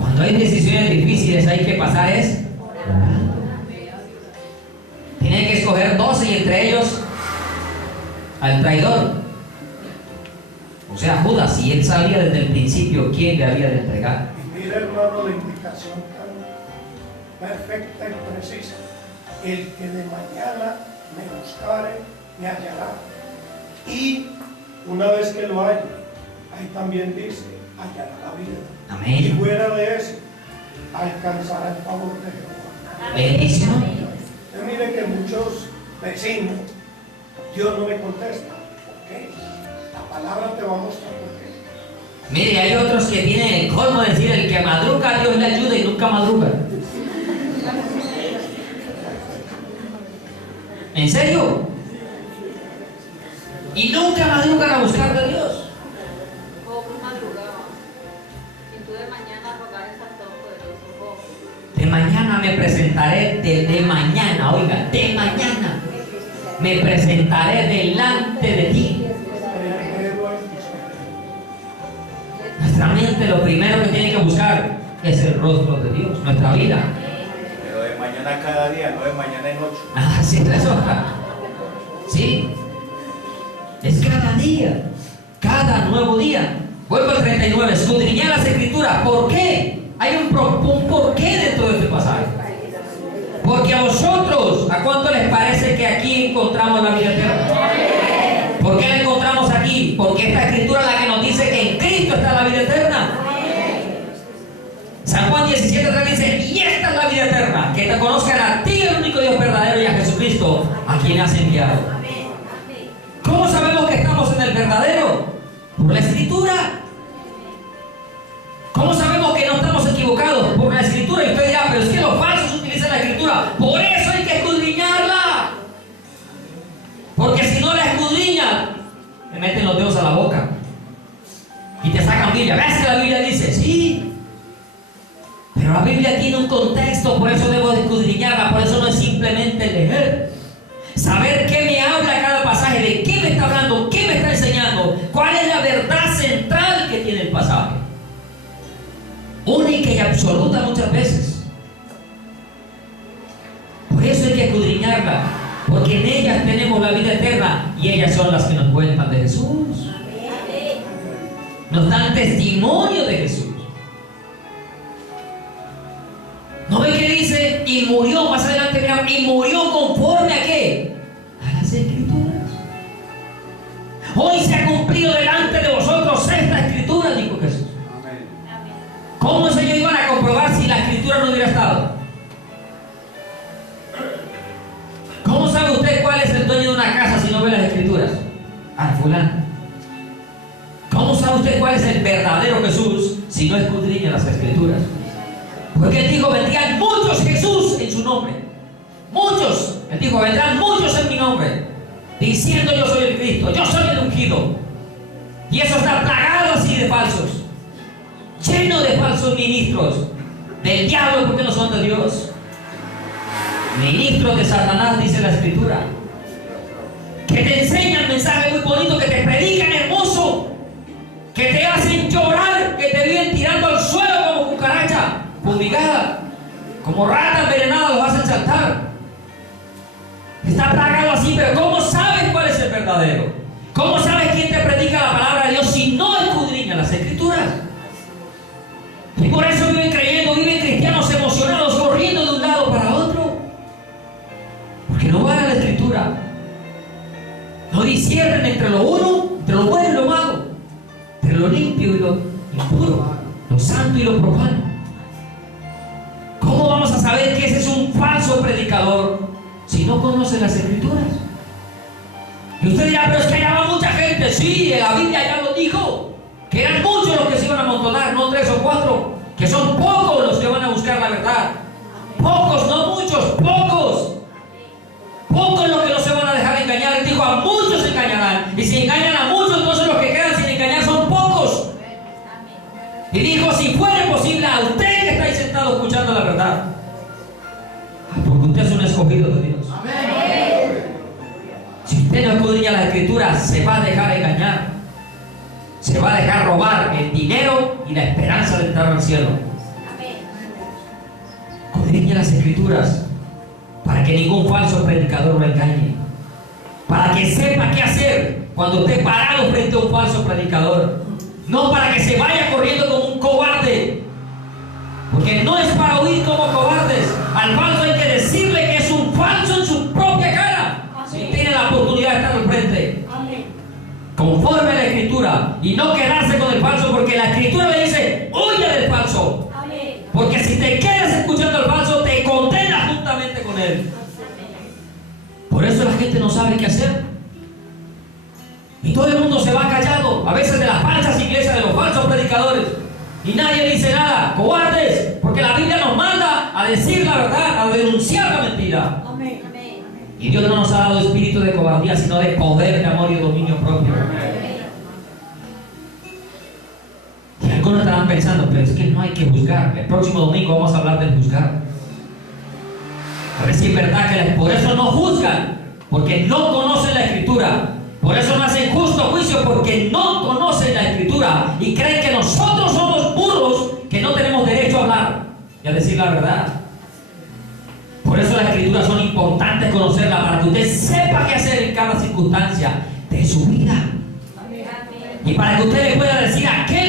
Cuando hay decisiones difíciles, hay que pasar es orando. Tienen que escoger 12 y entre ellos al traidor, o sea, Judas, y él sabía desde el principio quién le había de entregar. Y mira, hermano, la indicación tan perfecta y precisa. El que de mañana me buscare, me hallará. Y una vez que lo halle, ahí también dice, hallará la vida. Amén. Y fuera de eso, alcanzará el favor de Jehová. Bendición. Usted mire que muchos vecinos, Dios no le contesta. ¿Por qué? La palabra te va a mostrar por qué. Mire, hay otros que tienen el colmo de decir: el que madruga, Dios le ayuda, y nunca madruga. ¿En serio? Y nunca madrugan a buscar de Dios. De mañana me presentaré, de mañana, oiga, de mañana me presentaré delante de ti. Nuestra mente lo primero que tiene que buscar es el rostro de Dios, nuestra vida. Pero de mañana cada día, no de mañana en 8. Ah, sí, eso. Sí. Es cada día, cada nuevo día. Vuelvo al 39. Escudriñar las escrituras. ¿Por qué? Hay un porqué dentro de este pasaje. Porque a vosotros, ¿a cuánto les parece que aquí encontramos la vida eterna? ¿Por qué la encontramos aquí? Porque esta escritura es la que nos dice que en Cristo está la vida eterna. San Juan 17:3 dice: y esta es la vida eterna, que te conozcan a ti, el único Dios verdadero, y a Jesucristo, a quien has enviado. ¿Cómo sabemos que estamos en el verdadero? Por la escritura. ¿Cómo sabemos que no estamos equivocados? Por la escritura. Y usted dirá: pero es que los falsos utilizan la escritura. Por eso hay que escudriñarla. Porque si no la escudriñan, te meten los dedos a la boca y te sacan Biblia. ¿Ves que la Biblia dice? Sí. Pero la Biblia tiene un contexto, por eso debo escudriñarla. Por eso no es simplemente leer. Saber qué me habla cada pasaje, de qué me está hablando, qué me está enseñando, cuál es la verdad central que tiene el pasaje. Única y absoluta muchas veces. Por eso hay que escudriñarla, porque en ellas tenemos la vida eterna y ellas son las que nos cuentan de Jesús. Nos dan testimonio de Jesús. ¿No ve que dice? Y murió, más adelante mira, y murió conforme a qué? A las escrituras. Hoy se ha cumplido delante de vosotros esta escritura, dijo Jesús. ¿Cómo es ellos iban a comprobar si la escritura no hubiera estado? ¿Cómo sabe usted cuál es el dueño de una casa si no ve las escrituras? Ah, fulano. ¿Cómo sabe usted cuál es el verdadero Jesús si no escudriña las escrituras? Porque él dijo: vendrían muchos Jesús en su nombre. Muchos. Él dijo: vendrán muchos en mi nombre, diciendo: yo soy el Cristo, yo soy el ungido. Y eso está plagado así de falsos, lleno de falsos ministros del diablo, porque no son de Dios. Ministros de Satanás, dice la escritura, que te enseñan mensajes muy bonitos, que te predican hermoso, que te hacen llorar, que te viven tirando al suelo como cucaracha fumigada, como rata envenenada, los hacen saltar. Está plagado así. Pero ¿cómo sabes cuál es el verdadero? ¿Cómo sabes quién te predica la palabra de Dios si no escudriña las escrituras? Y por eso viven creyendo, viven cristianos emocionados, corriendo de un lado para otro, porque no van a la escritura, no disciernen entre lo uno, entre lo bueno y lo malo, entre lo limpio y lo impuro, lo santo y lo profano. ¿Cómo vamos a saber que ese es un falso predicador si no conoce las escrituras? Y usted dirá: pero es que allá va mucha gente. Sí, la Biblia ya lo dijo, que eran muchos los que se iban a amontonar, no 3 o 4, que son pocos los que van a buscar la verdad. Pocos, no muchos, pocos. Pocos los que no se van a dejar engañar. Él dijo: a muchos engañarán. Y si engañan a muchos, entonces los que quedan sin engañar son pocos. Y dijo: si fuera posible, a usted que está ahí sentado escuchando la verdad, porque usted es un escogido de Dios. Amén. Si usted no escudriña la escritura, se va a dejar engañar, se va a dejar robar el dinero y la esperanza de entrar al cielo. Escudriña las escrituras para que ningún falso predicador lo engañe, para que sepa qué hacer cuando esté parado frente a un falso predicador. No para que se vaya corriendo como un cobarde, porque no es para huir como cobardes. Al falso hay que decirle que es un falso en su propia cara. Si tiene la oportunidad de estar al frente, conforme a la escritura, y no quedarse con el falso, porque la escritura le dice: huye del falso. Porque si te quedas escuchando al falso, te condenas juntamente con él. Por eso la gente no sabe qué hacer. Y todo el mundo se va callado, a veces de las falsas iglesias, de los falsos predicadores, y nadie dice nada. Cobardes, porque la Biblia nos manda a decir la verdad, a denunciar la mentira. Amén. Y Dios no nos ha dado espíritu de cobardía, sino de poder, de amor y de dominio propio. Y algunos estarán pensando: pero es que no hay que juzgar. El próximo domingo vamos a hablar del juzgar. A ver si es verdad que por eso no juzgan, porque no conocen la escritura. Por eso no hacen justo juicio, porque no conocen la escritura y creen que nosotros somos burros, que no tenemos derecho a hablar y a decir la verdad. Por eso las escrituras son importantes conocerlas, para que usted sepa qué hacer en cada circunstancia de su vida. Y para que usted le pueda decir a qué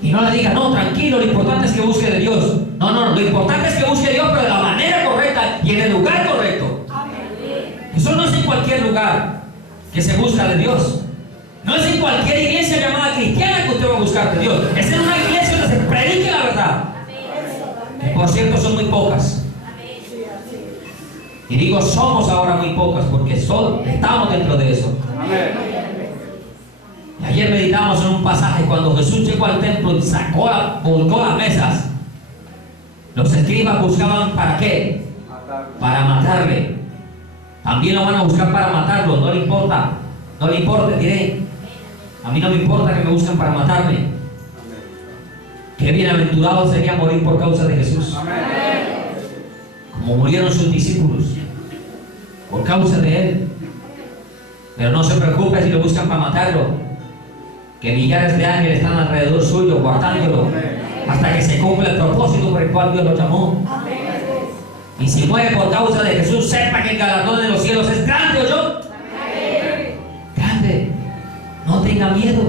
Y no le diga, no, tranquilo, lo importante es que busque de Dios. No, no, lo importante es que busque de Dios, pero de la manera correcta y en el lugar correcto. Eso no es en cualquier lugar que se busca de Dios. No es en cualquier iglesia llamada cristiana que usted va a buscar de Dios. Es en una iglesia donde se predique la verdad. Que por cierto son muy pocas. Y digo somos ahora muy pocas porque estamos dentro de eso. Y ayer meditamos en un pasaje cuando Jesús llegó al templo y volcó las mesas. Los escribas buscaban ¿para qué? Para matarle. También lo van a buscar para matarlo, no le importa. No le importa, diré. A mí no me importa que me busquen para matarme. Qué bienaventurado sería morir por causa de Jesús. Como murieron sus discípulos. Por causa de Él. Pero no se preocupe si lo buscan para matarlo. Que millares de ángeles están alrededor suyo, guardándolo. Hasta que se cumpla el propósito por el cual Dios lo llamó. Y si muere por causa de Jesús, sepa que el galardón de los cielos es grande, ¿o yo? Grande. No tenga miedo.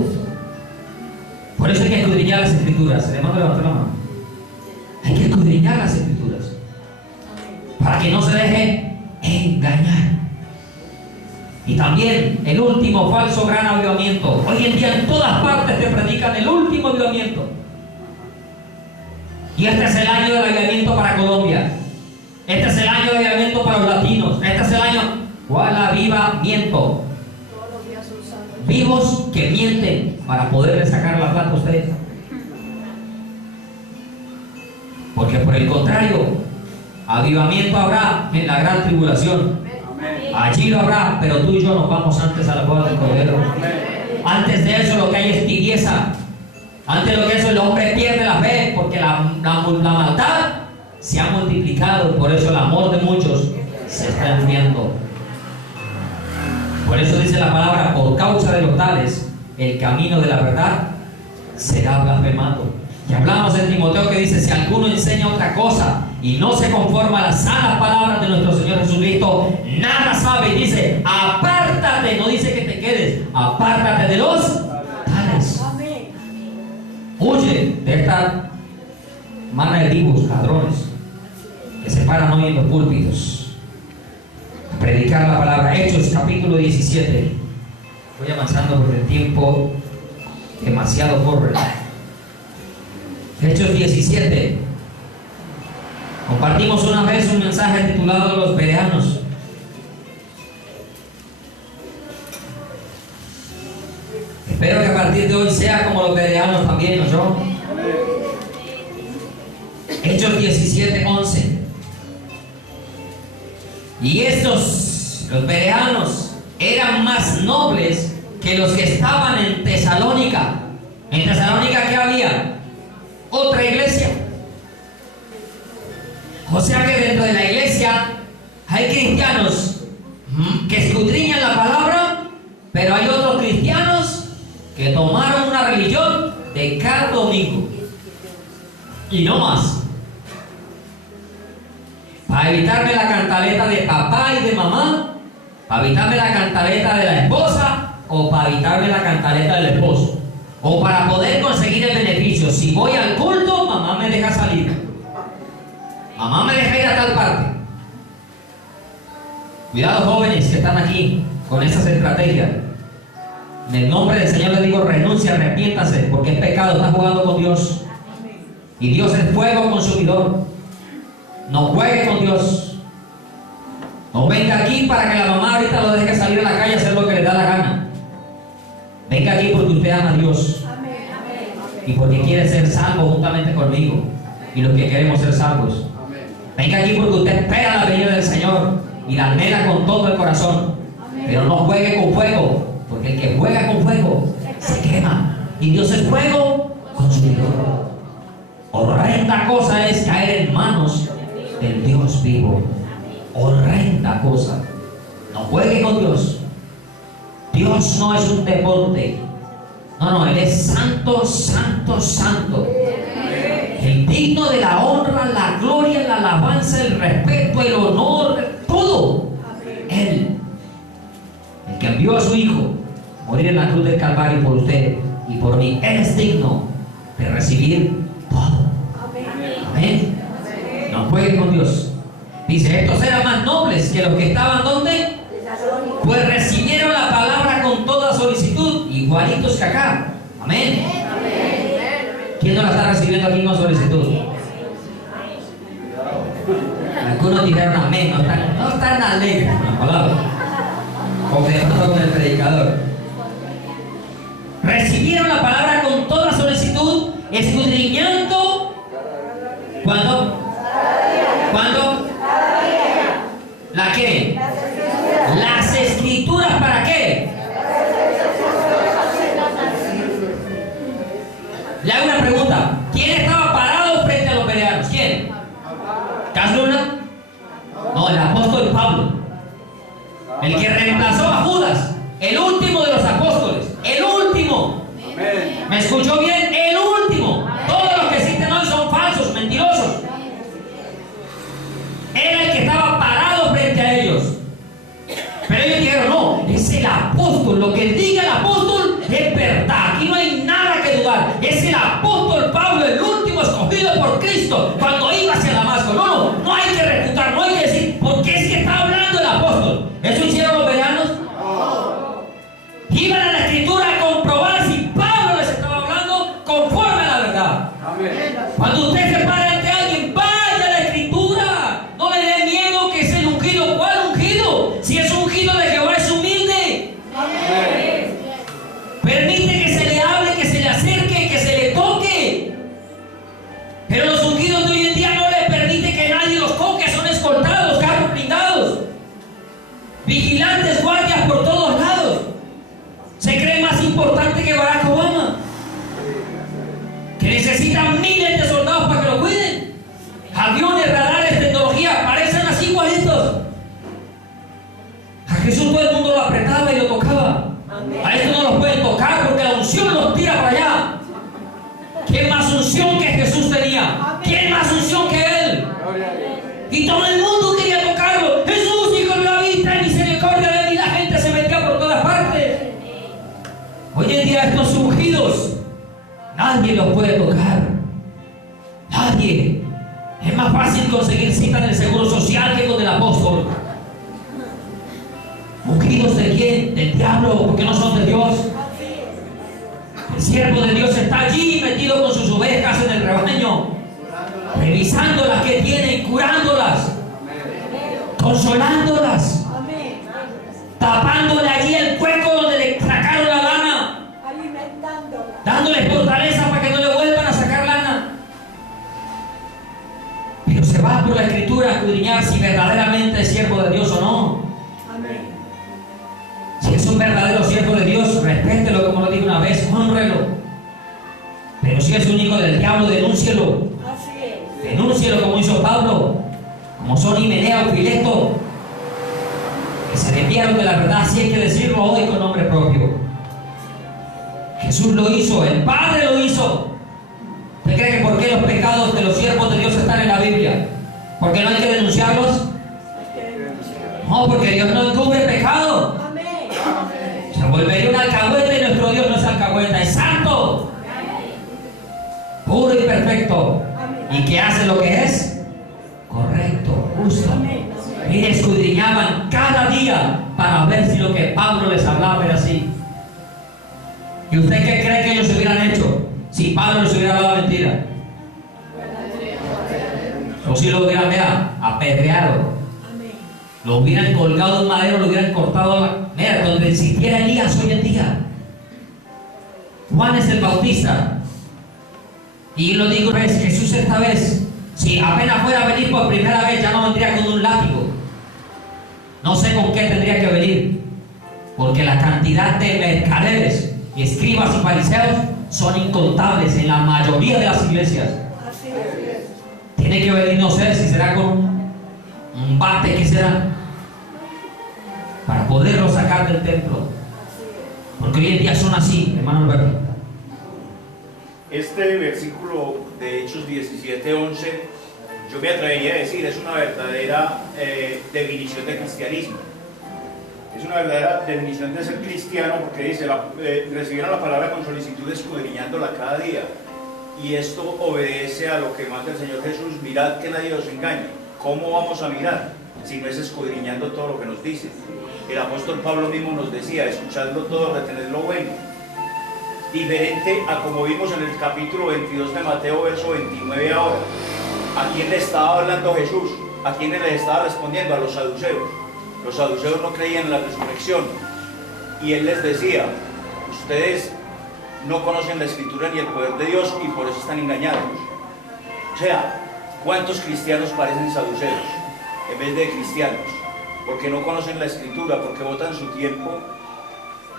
Por eso hay que escudriñar las Escrituras. Se le manda levantar la mano. Hay que escudriñar las Escrituras. Para que no se deje engañar. Y también el último falso gran avivamiento. Hoy en día en todas partes te predican el último avivamiento. Y este es el año del avivamiento para Colombia. Este es el año de avivamiento para los latinos. Este es el año. ¿Cuál avivamiento? Vivos que mienten para poderle sacar la plata a ustedes. Porque por el contrario, avivamiento habrá en la gran tribulación. Allí lo habrá, pero tú y yo nos vamos antes a la boda del Cordero. Antes de eso lo que hay es tibieza. Antes de lo que eso el hombre pierde la fe, porque la maldad se ha multiplicado, por eso el amor de muchos se está enfriando. Por eso dice la palabra, por causa de los tales, el camino de la verdad será blasfemado. Y hablamos en Timoteo que dice, si alguno enseña otra cosa y no se conforma a las sanas palabras de nuestro Señor Jesucristo, nada sabe. Y dice, apártate, no dice que te quedes, apártate de los tales. Huye de esta mano de vivos, ladrones, que se paran hoy en los púlpitos a predicar la palabra. Hechos capítulo 17. Voy avanzando porque el tiempo demasiado corre. Hechos 17. Compartimos una vez un mensaje titulado Los Bereanos. Espero que a partir de hoy sea como los bereanos también, ¿no yo? Hechos 17, 11. Y estos, los bereanos, eran más nobles que los que estaban en Tesalónica. ¿En Tesalónica qué había? Otra iglesia. O sea que dentro de la iglesia hay cristianos que escudriñan la palabra, pero hay otros cristianos que tomaron una religión de cada domingo y no más, para evitarme la cantaleta de papá y de mamá, para evitarme la cantaleta de la esposa o para evitarme la cantaleta del esposo, o para poder conseguir el beneficio. Si voy al culto, mamá me deja salir, mamá me deja ir a tal parte. Cuidado, jóvenes que están aquí con esas estrategias. En el nombre del Señor les digo, renuncia, arrepiéntase, porque es pecado, está jugando con Dios. Y Dios es fuego consumidor. No juegue con Dios. No venga aquí para que la mamá ahorita lo deje salir a la calle a hacer lo que le da la gana. Venga aquí porque usted ama a Dios. Y porque quiere ser salvo juntamente conmigo. Y los que queremos ser salvos. Venga aquí porque usted espera la venida del Señor y la anhela con todo el corazón. Pero no juegue con fuego. Porque el que juega con fuego se quema. Y Dios es fuego consumidor. Horrenda cosa es caer en manos del Dios vivo. Horrenda cosa. No juegue con Dios. Dios no es un deporte. No, Él es santo, santo, santo. El digno de la honra, la gloria, la alabanza, el respeto, el honor, todo. Él, el que envió a su Hijo morir en la cruz del Calvario por usted y por mí, Él es digno. de recibir todo. Amén. No jueguen con Dios. Dice, estos eran más nobles que los que estaban ¿dónde? Pues recibieron la palabra con toda solicitud, igualitos que acá. Amén. ¿Quién no la está recibiendo aquí con solicitud? Algunos dijeron amén, no están alegres con la palabra. O de pronto con el predicador. Recibieron la palabra con toda solicitud, escudriñando. ¿Cuándo? ¿Cuándo? ¿La qué? Las escrituras, ¿para qué? Le hago una pregunta. ¿Quién estaba parado frente a los bereanos? ¿Quién? ¿Casluna? No, el apóstol Pablo. El que reemplazó a Judas. El último de los apóstoles. El último. ¿Me escuchó bien? El último. Todos los que existen hoy son falsos, mentirosos. Era el que estaba parado frente a ellos. Pero ellos dijeron, no, es el apóstol. Lo que diga el apóstol es verdad. Aquí no hay nada que dudar. Es el apóstol Pablo, el último escogido por Cristo cuando iba hacia Damasco. No hay que refutar, no hay que decir, porque es que está hablando el apóstol. ¿Eso hicieron los bereanos? Iban a la escritura a comprobar si Pablo les estaba hablando conforme a la verdad. Cuando usted se para ante alguien, vaya a la escritura. No le dé miedo que es el ungido. ¿Cuál ungido? Si es ungido de Jehová, es humilde. Permite que se le hable, que se le acerque, que se le toque. Pero los ungidos de hoy en día no le permite que nadie los toque. Son escoltados, carros blindados, vigilantes, guardias por todos lados. Se cree más importante que Barack Obama, que necesitan miles de soldados para que lo cuiden. Aviones, radares, tecnología, parecen así igualitos. A Jesús todo el mundo lo apretaba y lo tocaba. A esto no los pueden tocar porque la unción los tira para allá. ¿Quién más unción que Jesús tenía? ¿Quién más unción que Él? Y todo el mundo quería tocarlo. Jesús, hijo de David, ten misericordia de él. Y la gente se metía por todas partes. Hoy en día estos ungidos, nadie los puede tocar. Nadie. Es más fácil conseguir cita en el Seguro Social que con el apóstol. ¿Ungidos de quién? Del diablo, porque no son de Dios. El siervo de Dios está allí metido con sus ovejas en el rebaño, revisando las que tienen, curándolas, consolándolas, tapándole allí el hueco donde le sacaron la lana, dándoles fortaleza para que no le vuelvan a sacar lana. Pero se va por la escritura a escudriñar si verdaderamente es siervo de Dios o no. Si es un verdadero siervo de Dios, respételo, como lo dije una vez, honrelo. Pero si es un hijo del diablo, denúncielo. Denúncielo como hizo Pablo, como son Himeneo y Fileto, que se desviaron de la verdad. Si hay que decirlo hoy con nombre propio. Jesús lo hizo, el Padre lo hizo. ¿Usted cree que por qué los pecados de los siervos de Dios están en la Biblia? ¿Por qué no hay que denunciarlos? No, porque Dios no encubre pecado. Se volvería un alcahueta y nuestro Dios no es alcahueta, es santo, puro y perfecto, y que hace lo que es correcto, justo. Mire, escudriñaban cada día para ver si lo que Pablo les hablaba era así. ¿Y usted qué cree que ellos hubieran hecho si Pablo les hubiera dado mentira? O si lo hubieran, vea, apedreado, lo hubieran colgado de un madero, lo hubieran cortado. Mira, donde existiera Elías hoy en día. Juan es el Bautista. Y lo digo, pues, Jesús esta vez, si apenas fuera a venir por primera vez, ya no vendría con un látigo. No sé con qué tendría que venir, porque la cantidad de mercaderes, escribas y fariseos son incontables en la mayoría de las iglesias. Tiene que venir, no sé si será con un bate, ¿qué será? Para poderlo sacar del templo. Porque hoy en día son así, hermano Alberto. Este versículo de Hechos 17:11, yo me atrevería a decir, es una verdadera definición de cristianismo. Es una verdadera definición de ser cristiano, porque dice, recibieron la palabra con solicitud, escudriñándola cada día. y esto obedece a lo que manda el Señor Jesús: mirad que nadie os engañe. ¿Cómo vamos a mirar si no es escudriñando todo lo que nos dice? El apóstol Pablo mismo nos decía: escuchadlo todo, retened lo bueno. Diferente a como vimos en el capítulo 22 de Mateo, verso 29 ahora. ¿A quién le estaba hablando Jesús? ¿A quiénes le estaba respondiendo? A los saduceos. Los saduceos no creían en la resurrección. Y él les decía: ustedes no conocen la Escritura ni el poder de Dios y por eso están engañados. O sea, ¿cuántos cristianos parecen saduceos en vez de cristianos? Porque no conocen la Escritura, porque botan su tiempo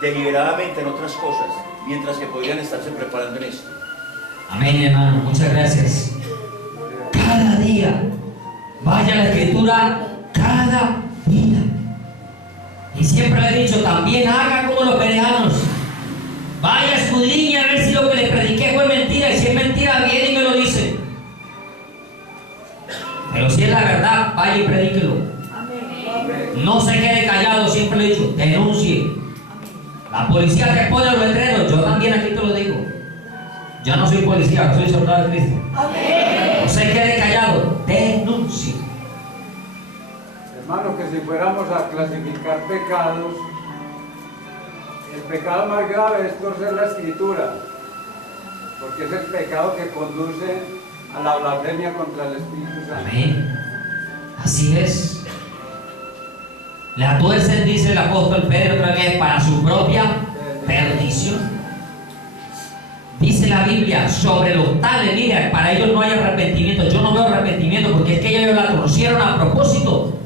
deliberadamente en otras cosas, mientras que podrían estarse preparando en esto. Amén, hermano, muchas gracias. Cada día, vaya a la Escritura cada día. Y siempre le he dicho, también haga como los bereanos. Vaya, escudriña a ver si lo que le prediqué fue mentira, y si es mentira, viene y me lo dice. Pero si es la verdad, vaya y predíquelo. No se quede callado, siempre le he dicho, denuncie. La policía te pone los letreros, yo también aquí te lo digo. Yo no soy policía, soy soldado de Cristo. No se quede callado, denuncie. Hermano, que si fuéramos a clasificar pecados, el pecado más grave es torcer la Escritura, porque es el pecado que conduce a la blasfemia contra el Espíritu Santo. Amén. Así es. La tuercen, dice el apóstol Pedro otra vez, para su propia perdición. Dice la Biblia sobre los tales: mira, para ellos no hay arrepentimiento. Yo no veo arrepentimiento, porque es que ellos la torcieron a propósito.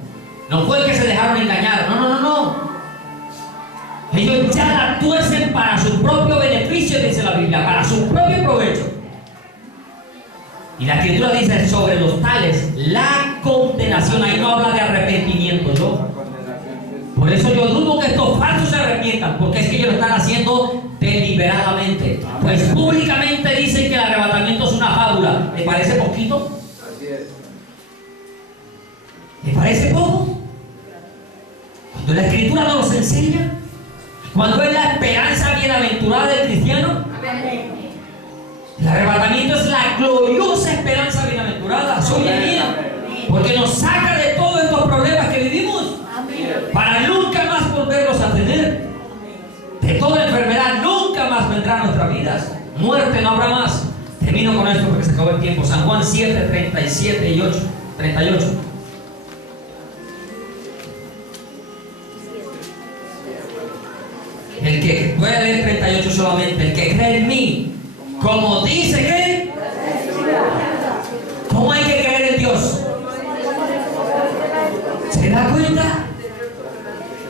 No fue que se dejaron engañar, no. Ellos ya la tuercen para su propio beneficio, dice la Biblia, para su propio provecho. Y la Escritura dice sobre los tales la condenación. Ahí no habla de arrepentimiento, ¿no? Por eso yo dudo que estos falsos se arrepientan, porque es que ellos lo están haciendo deliberadamente. Pues públicamente dicen que el arrebatamiento es una fábula. ¿Le parece poquito? Así es. ¿Le parece poco? Cuando la Escritura nos enseña, cuando es la esperanza bienaventurada del cristiano, el arrebatamiento es la gloriosa esperanza bienaventurada. Soy mía, porque nos saca de todos estos problemas que vivimos, para nunca más volverlos a tener. De toda enfermedad nunca más vendrá a nuestras vidas. Muerte no habrá más. Termino con esto porque se acabó el tiempo. San Juan 7, 37 y 38. El que, voy a leer 38 solamente. El que cree en mí, como dice que, ¿cómo hay que creer en Dios? ¿Se da cuenta?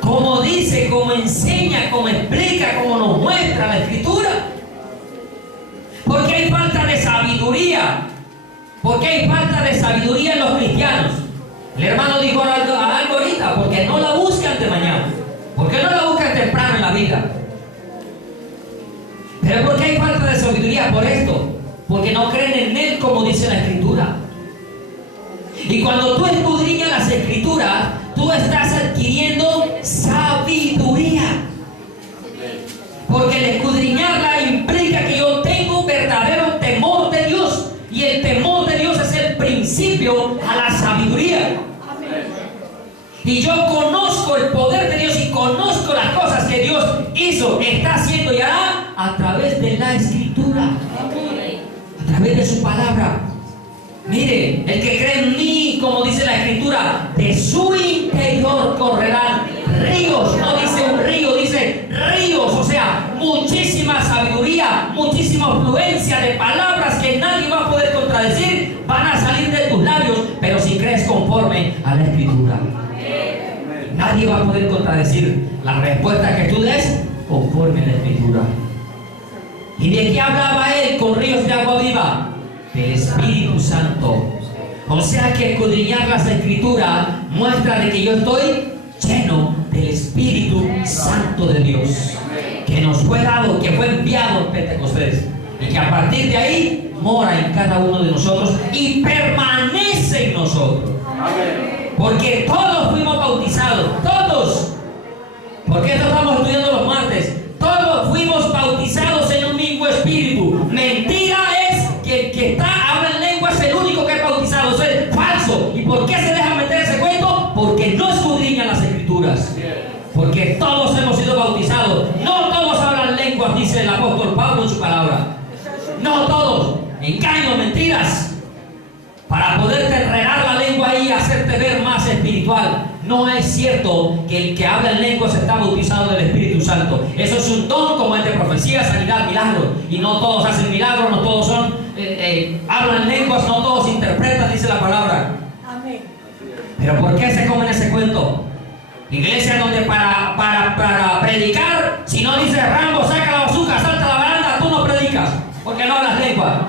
Como dice, como enseña, como explica, como nos muestra la Escritura. Porque hay falta de sabiduría. Porque hay falta de sabiduría en los cristianos. El hermano dijo algo ahorita: porque no la buscan de mañana. Porque no la buscan temprano en la vida. Pero ¿por qué hay falta de sabiduría? Por esto: porque no creen en Él como dice la Escritura. Y cuando tú escudriñas las Escrituras, tú estás adquiriendo sabiduría. Porque el escudriñarla implica que yo tengo verdadero temor de Dios. Y el temor de Dios es el principio a la sabiduría. Y yo conozco el poder de Dios y conozco las cosas que Dios hizo, está haciendo y hará a través de la Escritura, a través de su palabra. Mire, el que cree en mí, como dice la Escritura, de su interior correrán ríos. No dice un río, dice ríos. O sea, muchísima sabiduría, muchísima afluencia de palabras que nadie va a poder contradecir, van a salir de tus labios, pero si crees conforme a la Escritura. Nadie va a poder contradecir la respuesta que tú des conforme a la Escritura. ¿Y de qué hablaba él con ríos de agua viva? Del Espíritu Santo. O sea que escudriñar las Escrituras muestra de que yo estoy lleno del Espíritu Santo de Dios, que nos fue dado, que fue enviado en Pentecostés, y que a partir de ahí mora en cada uno de nosotros y permanece en nosotros. Porque todos fuimos bautizados, todos. Porque esto estamos estudiando los martes. Todos fuimos bautizados en un mismo espíritu. Mentira es que palabra. No todos. Engaños, mentiras. Para poderte enredar la lengua ahí y hacerte ver más espiritual. No es cierto que el que habla en lenguas está bautizado del Espíritu Santo. Eso es un don como el de profecía, sanidad, milagro. Y no todos hacen milagros, no todos hablan en lenguas, no todos interpretan, dice la palabra. Amén. Pero ¿por qué se comen ese cuento? Iglesia donde para predicar, si no dice Rambo, saca la bazooka, salta la baranda, tú no predicas, porque no hablas lengua.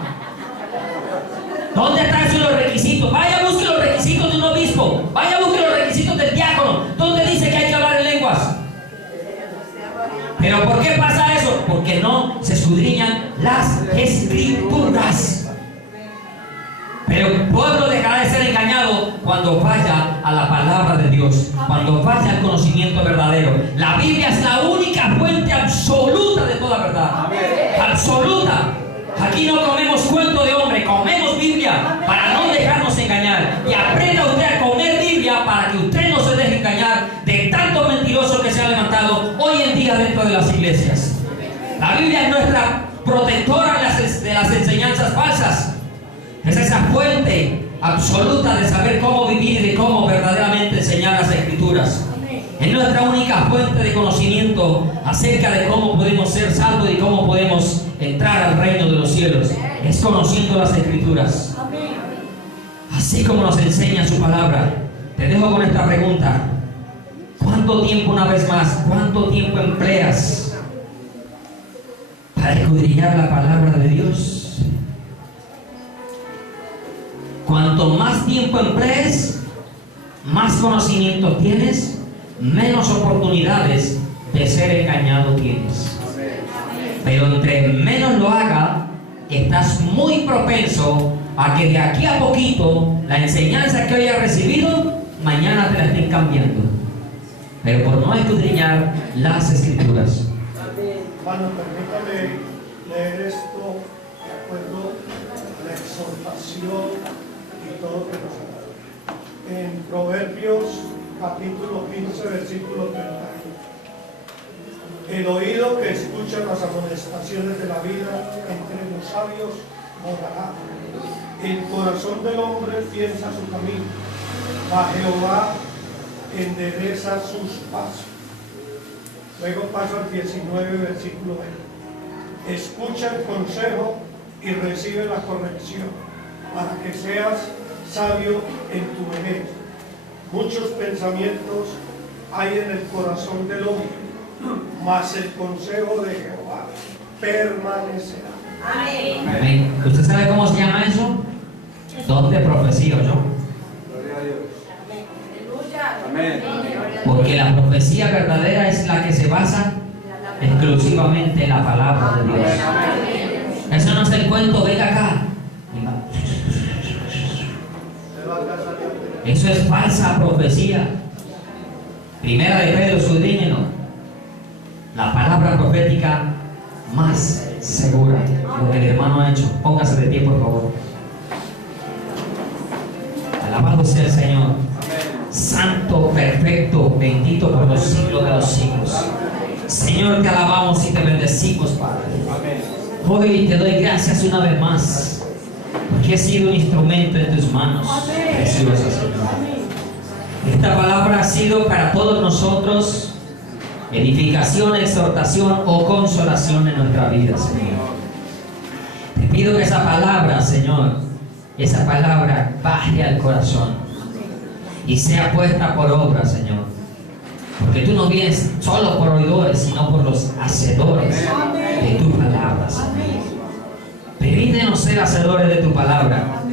¿Dónde están esos los requisitos? Vaya, busque los requisitos de un obispo. Vaya, busque los requisitos del diácono. ¿Dónde dice que hay que hablar en lenguas? ¿Pero por qué pasa eso? Porque no se escudriñan las escrituras. Pero el pueblo dejará de ser engañado cuando vaya a la palabra de Dios, cuando vaya al conocimiento verdadero. La Biblia es la única fuente absoluta de toda verdad. Absoluta. Aquí no comemos cuento de hombre, comemos Biblia para no dejarnos engañar. Y aprenda usted a comer Biblia para que usted no se deje engañar de tantos mentirosos que se han levantado hoy en día dentro de las iglesias. La Biblia es nuestra protectora de las enseñanzas falsas. Es esa fuente absoluta de saber cómo vivir y de cómo verdaderamente enseñar las Escrituras. Es nuestra única fuente de conocimiento acerca de cómo podemos ser salvos y cómo podemos entrar al reino de los cielos. Es conociendo las Escrituras. Así como nos enseña su palabra. Te dejo con esta pregunta. ¿Cuánto tiempo, una vez más, cuánto tiempo empleas para escudriñar la palabra de Dios? Cuanto más tiempo emplees, más conocimiento tienes, menos oportunidades de ser engañado tienes. Pero entre menos lo haga, estás muy propenso a que de aquí a poquito la enseñanza que hoy has recibido, mañana te la estén cambiando. Pero por no escudriñar las Escrituras. Hermano, permítame leer esto de acuerdo a la exhortación y todo que nos ha dado. En Proverbios capítulo 15, versículo 31. El oído que escucha las amonestaciones de la vida entre los sabios morará. El corazón del hombre piensa su camino, mas Jehová endereza sus pasos. Luego paso al 19, versículo 20. Escucha el consejo y recibe la corrección, para que seas sabio en tu vejez. Muchos pensamientos hay en el corazón del hombre, mas el consejo de Jehová permanecerá. Amén. Amén. ¿Usted sabe cómo se llama eso? Don de profecía, ¿o no? Gloria a Dios. Amén. Porque la profecía verdadera es la que se basa exclusivamente en la palabra de Dios. Eso no es el cuento, venga acá. Eso es falsa profecía. Primera de Pedro, escudriñenlo. La palabra profética más segura. Lo que el hermano ha hecho. Póngase de pie, por favor. Alabado sea el Señor. Santo, perfecto, bendito por los siglos de los siglos. Señor, te alabamos y te bendecimos, Padre. Hoy te doy gracias una vez más, porque he sido un instrumento en tus manos, precioso Señor. Esta palabra ha sido para todos nosotros edificación, exhortación o consolación en nuestra vida, Señor. Te pido que esa palabra, Señor, esa palabra baje al corazón y sea puesta por obra, Señor. Porque tú no vienes solo por oidores, sino por los hacedores de tu palabra, Señor. Permítenos ser hacedores de tu palabra,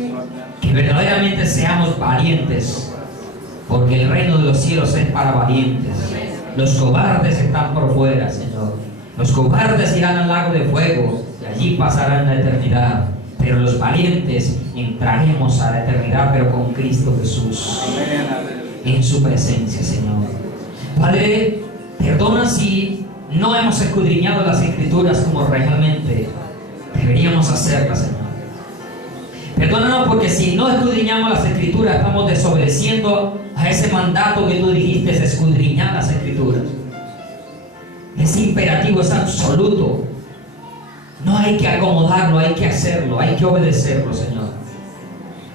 que verdaderamente seamos valientes, porque el reino de los cielos es para valientes. Los cobardes están por fuera, Señor. Los cobardes irán al lago de fuego y allí pasarán la eternidad. Pero los valientes entraremos a la eternidad, pero con Cristo Jesús, en su presencia, Señor. Padre, perdona si no hemos escudriñado las Escrituras como realmente deberíamos hacerlas, Señor. Perdónanos porque si no escudriñamos las Escrituras, estamos desobedeciendo a ese mandato que tú dijiste, es escudriñar las Escrituras. Es imperativo, es absoluto. No hay que acomodarlo, hay que hacerlo, hay que obedecerlo, Señor.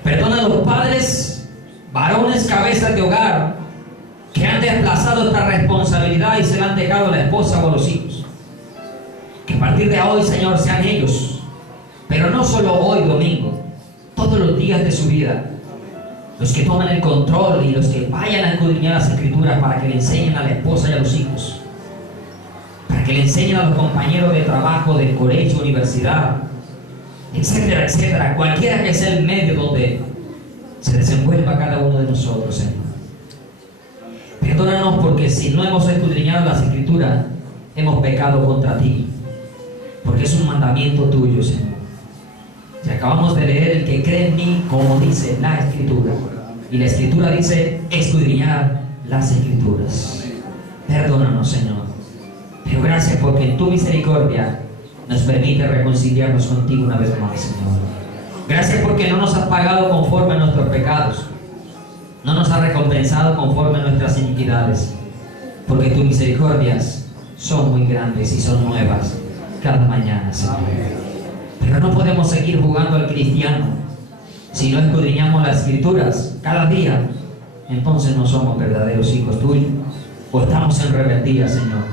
Perdona a los padres, varones, cabezas de hogar, que han desplazado esta responsabilidad y se la han dejado a la esposa o a los hijos. Que a partir de hoy, Señor, sean ellos, pero no solo hoy, domingo, todos los días de su vida, los que tomen el control y los que vayan a escudriñar las Escrituras para que le enseñen a la esposa y a los hijos, para que le enseñen a los compañeros de trabajo, del colegio, universidad, etcétera, etcétera, cualquiera que sea el medio donde se desenvuelva cada uno de nosotros, Señor. Perdónanos porque si no hemos escudriñado las Escrituras, hemos pecado contra ti, porque es un mandamiento tuyo, Señor. Y acabamos de leer: el que cree en mí, como dice la Escritura. Y la Escritura dice: escudriñar las Escrituras. Perdónanos, Señor. Pero gracias porque en tu misericordia nos permite reconciliarnos contigo una vez más, Señor. Gracias porque no nos has pagado conforme a nuestros pecados. No nos has recompensado conforme a nuestras iniquidades. Porque tus misericordias son muy grandes y son nuevas cada mañana, Señor. Pero no podemos seguir jugando al cristiano si no escudriñamos las Escrituras cada día. Entonces no somos verdaderos hijos tuyos, o estamos en rebeldía, Señor,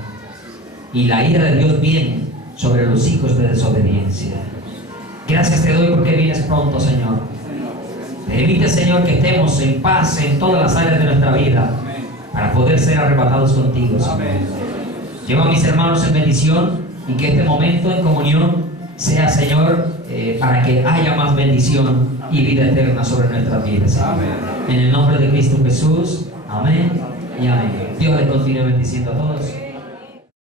y la ira de Dios viene sobre los hijos de desobediencia. Gracias te doy porque vienes pronto, Señor. Permite, Señor, que estemos en paz en todas las áreas de nuestra vida para poder ser arrebatados contigo, Señor. Lleva a mis hermanos en bendición y que este momento en comunión sea, Señor, para que haya más bendición y vida eterna sobre nuestras vidas, Señor. En el nombre de Cristo Jesús, amén y amén. Dios les continúe bendiciendo a todos.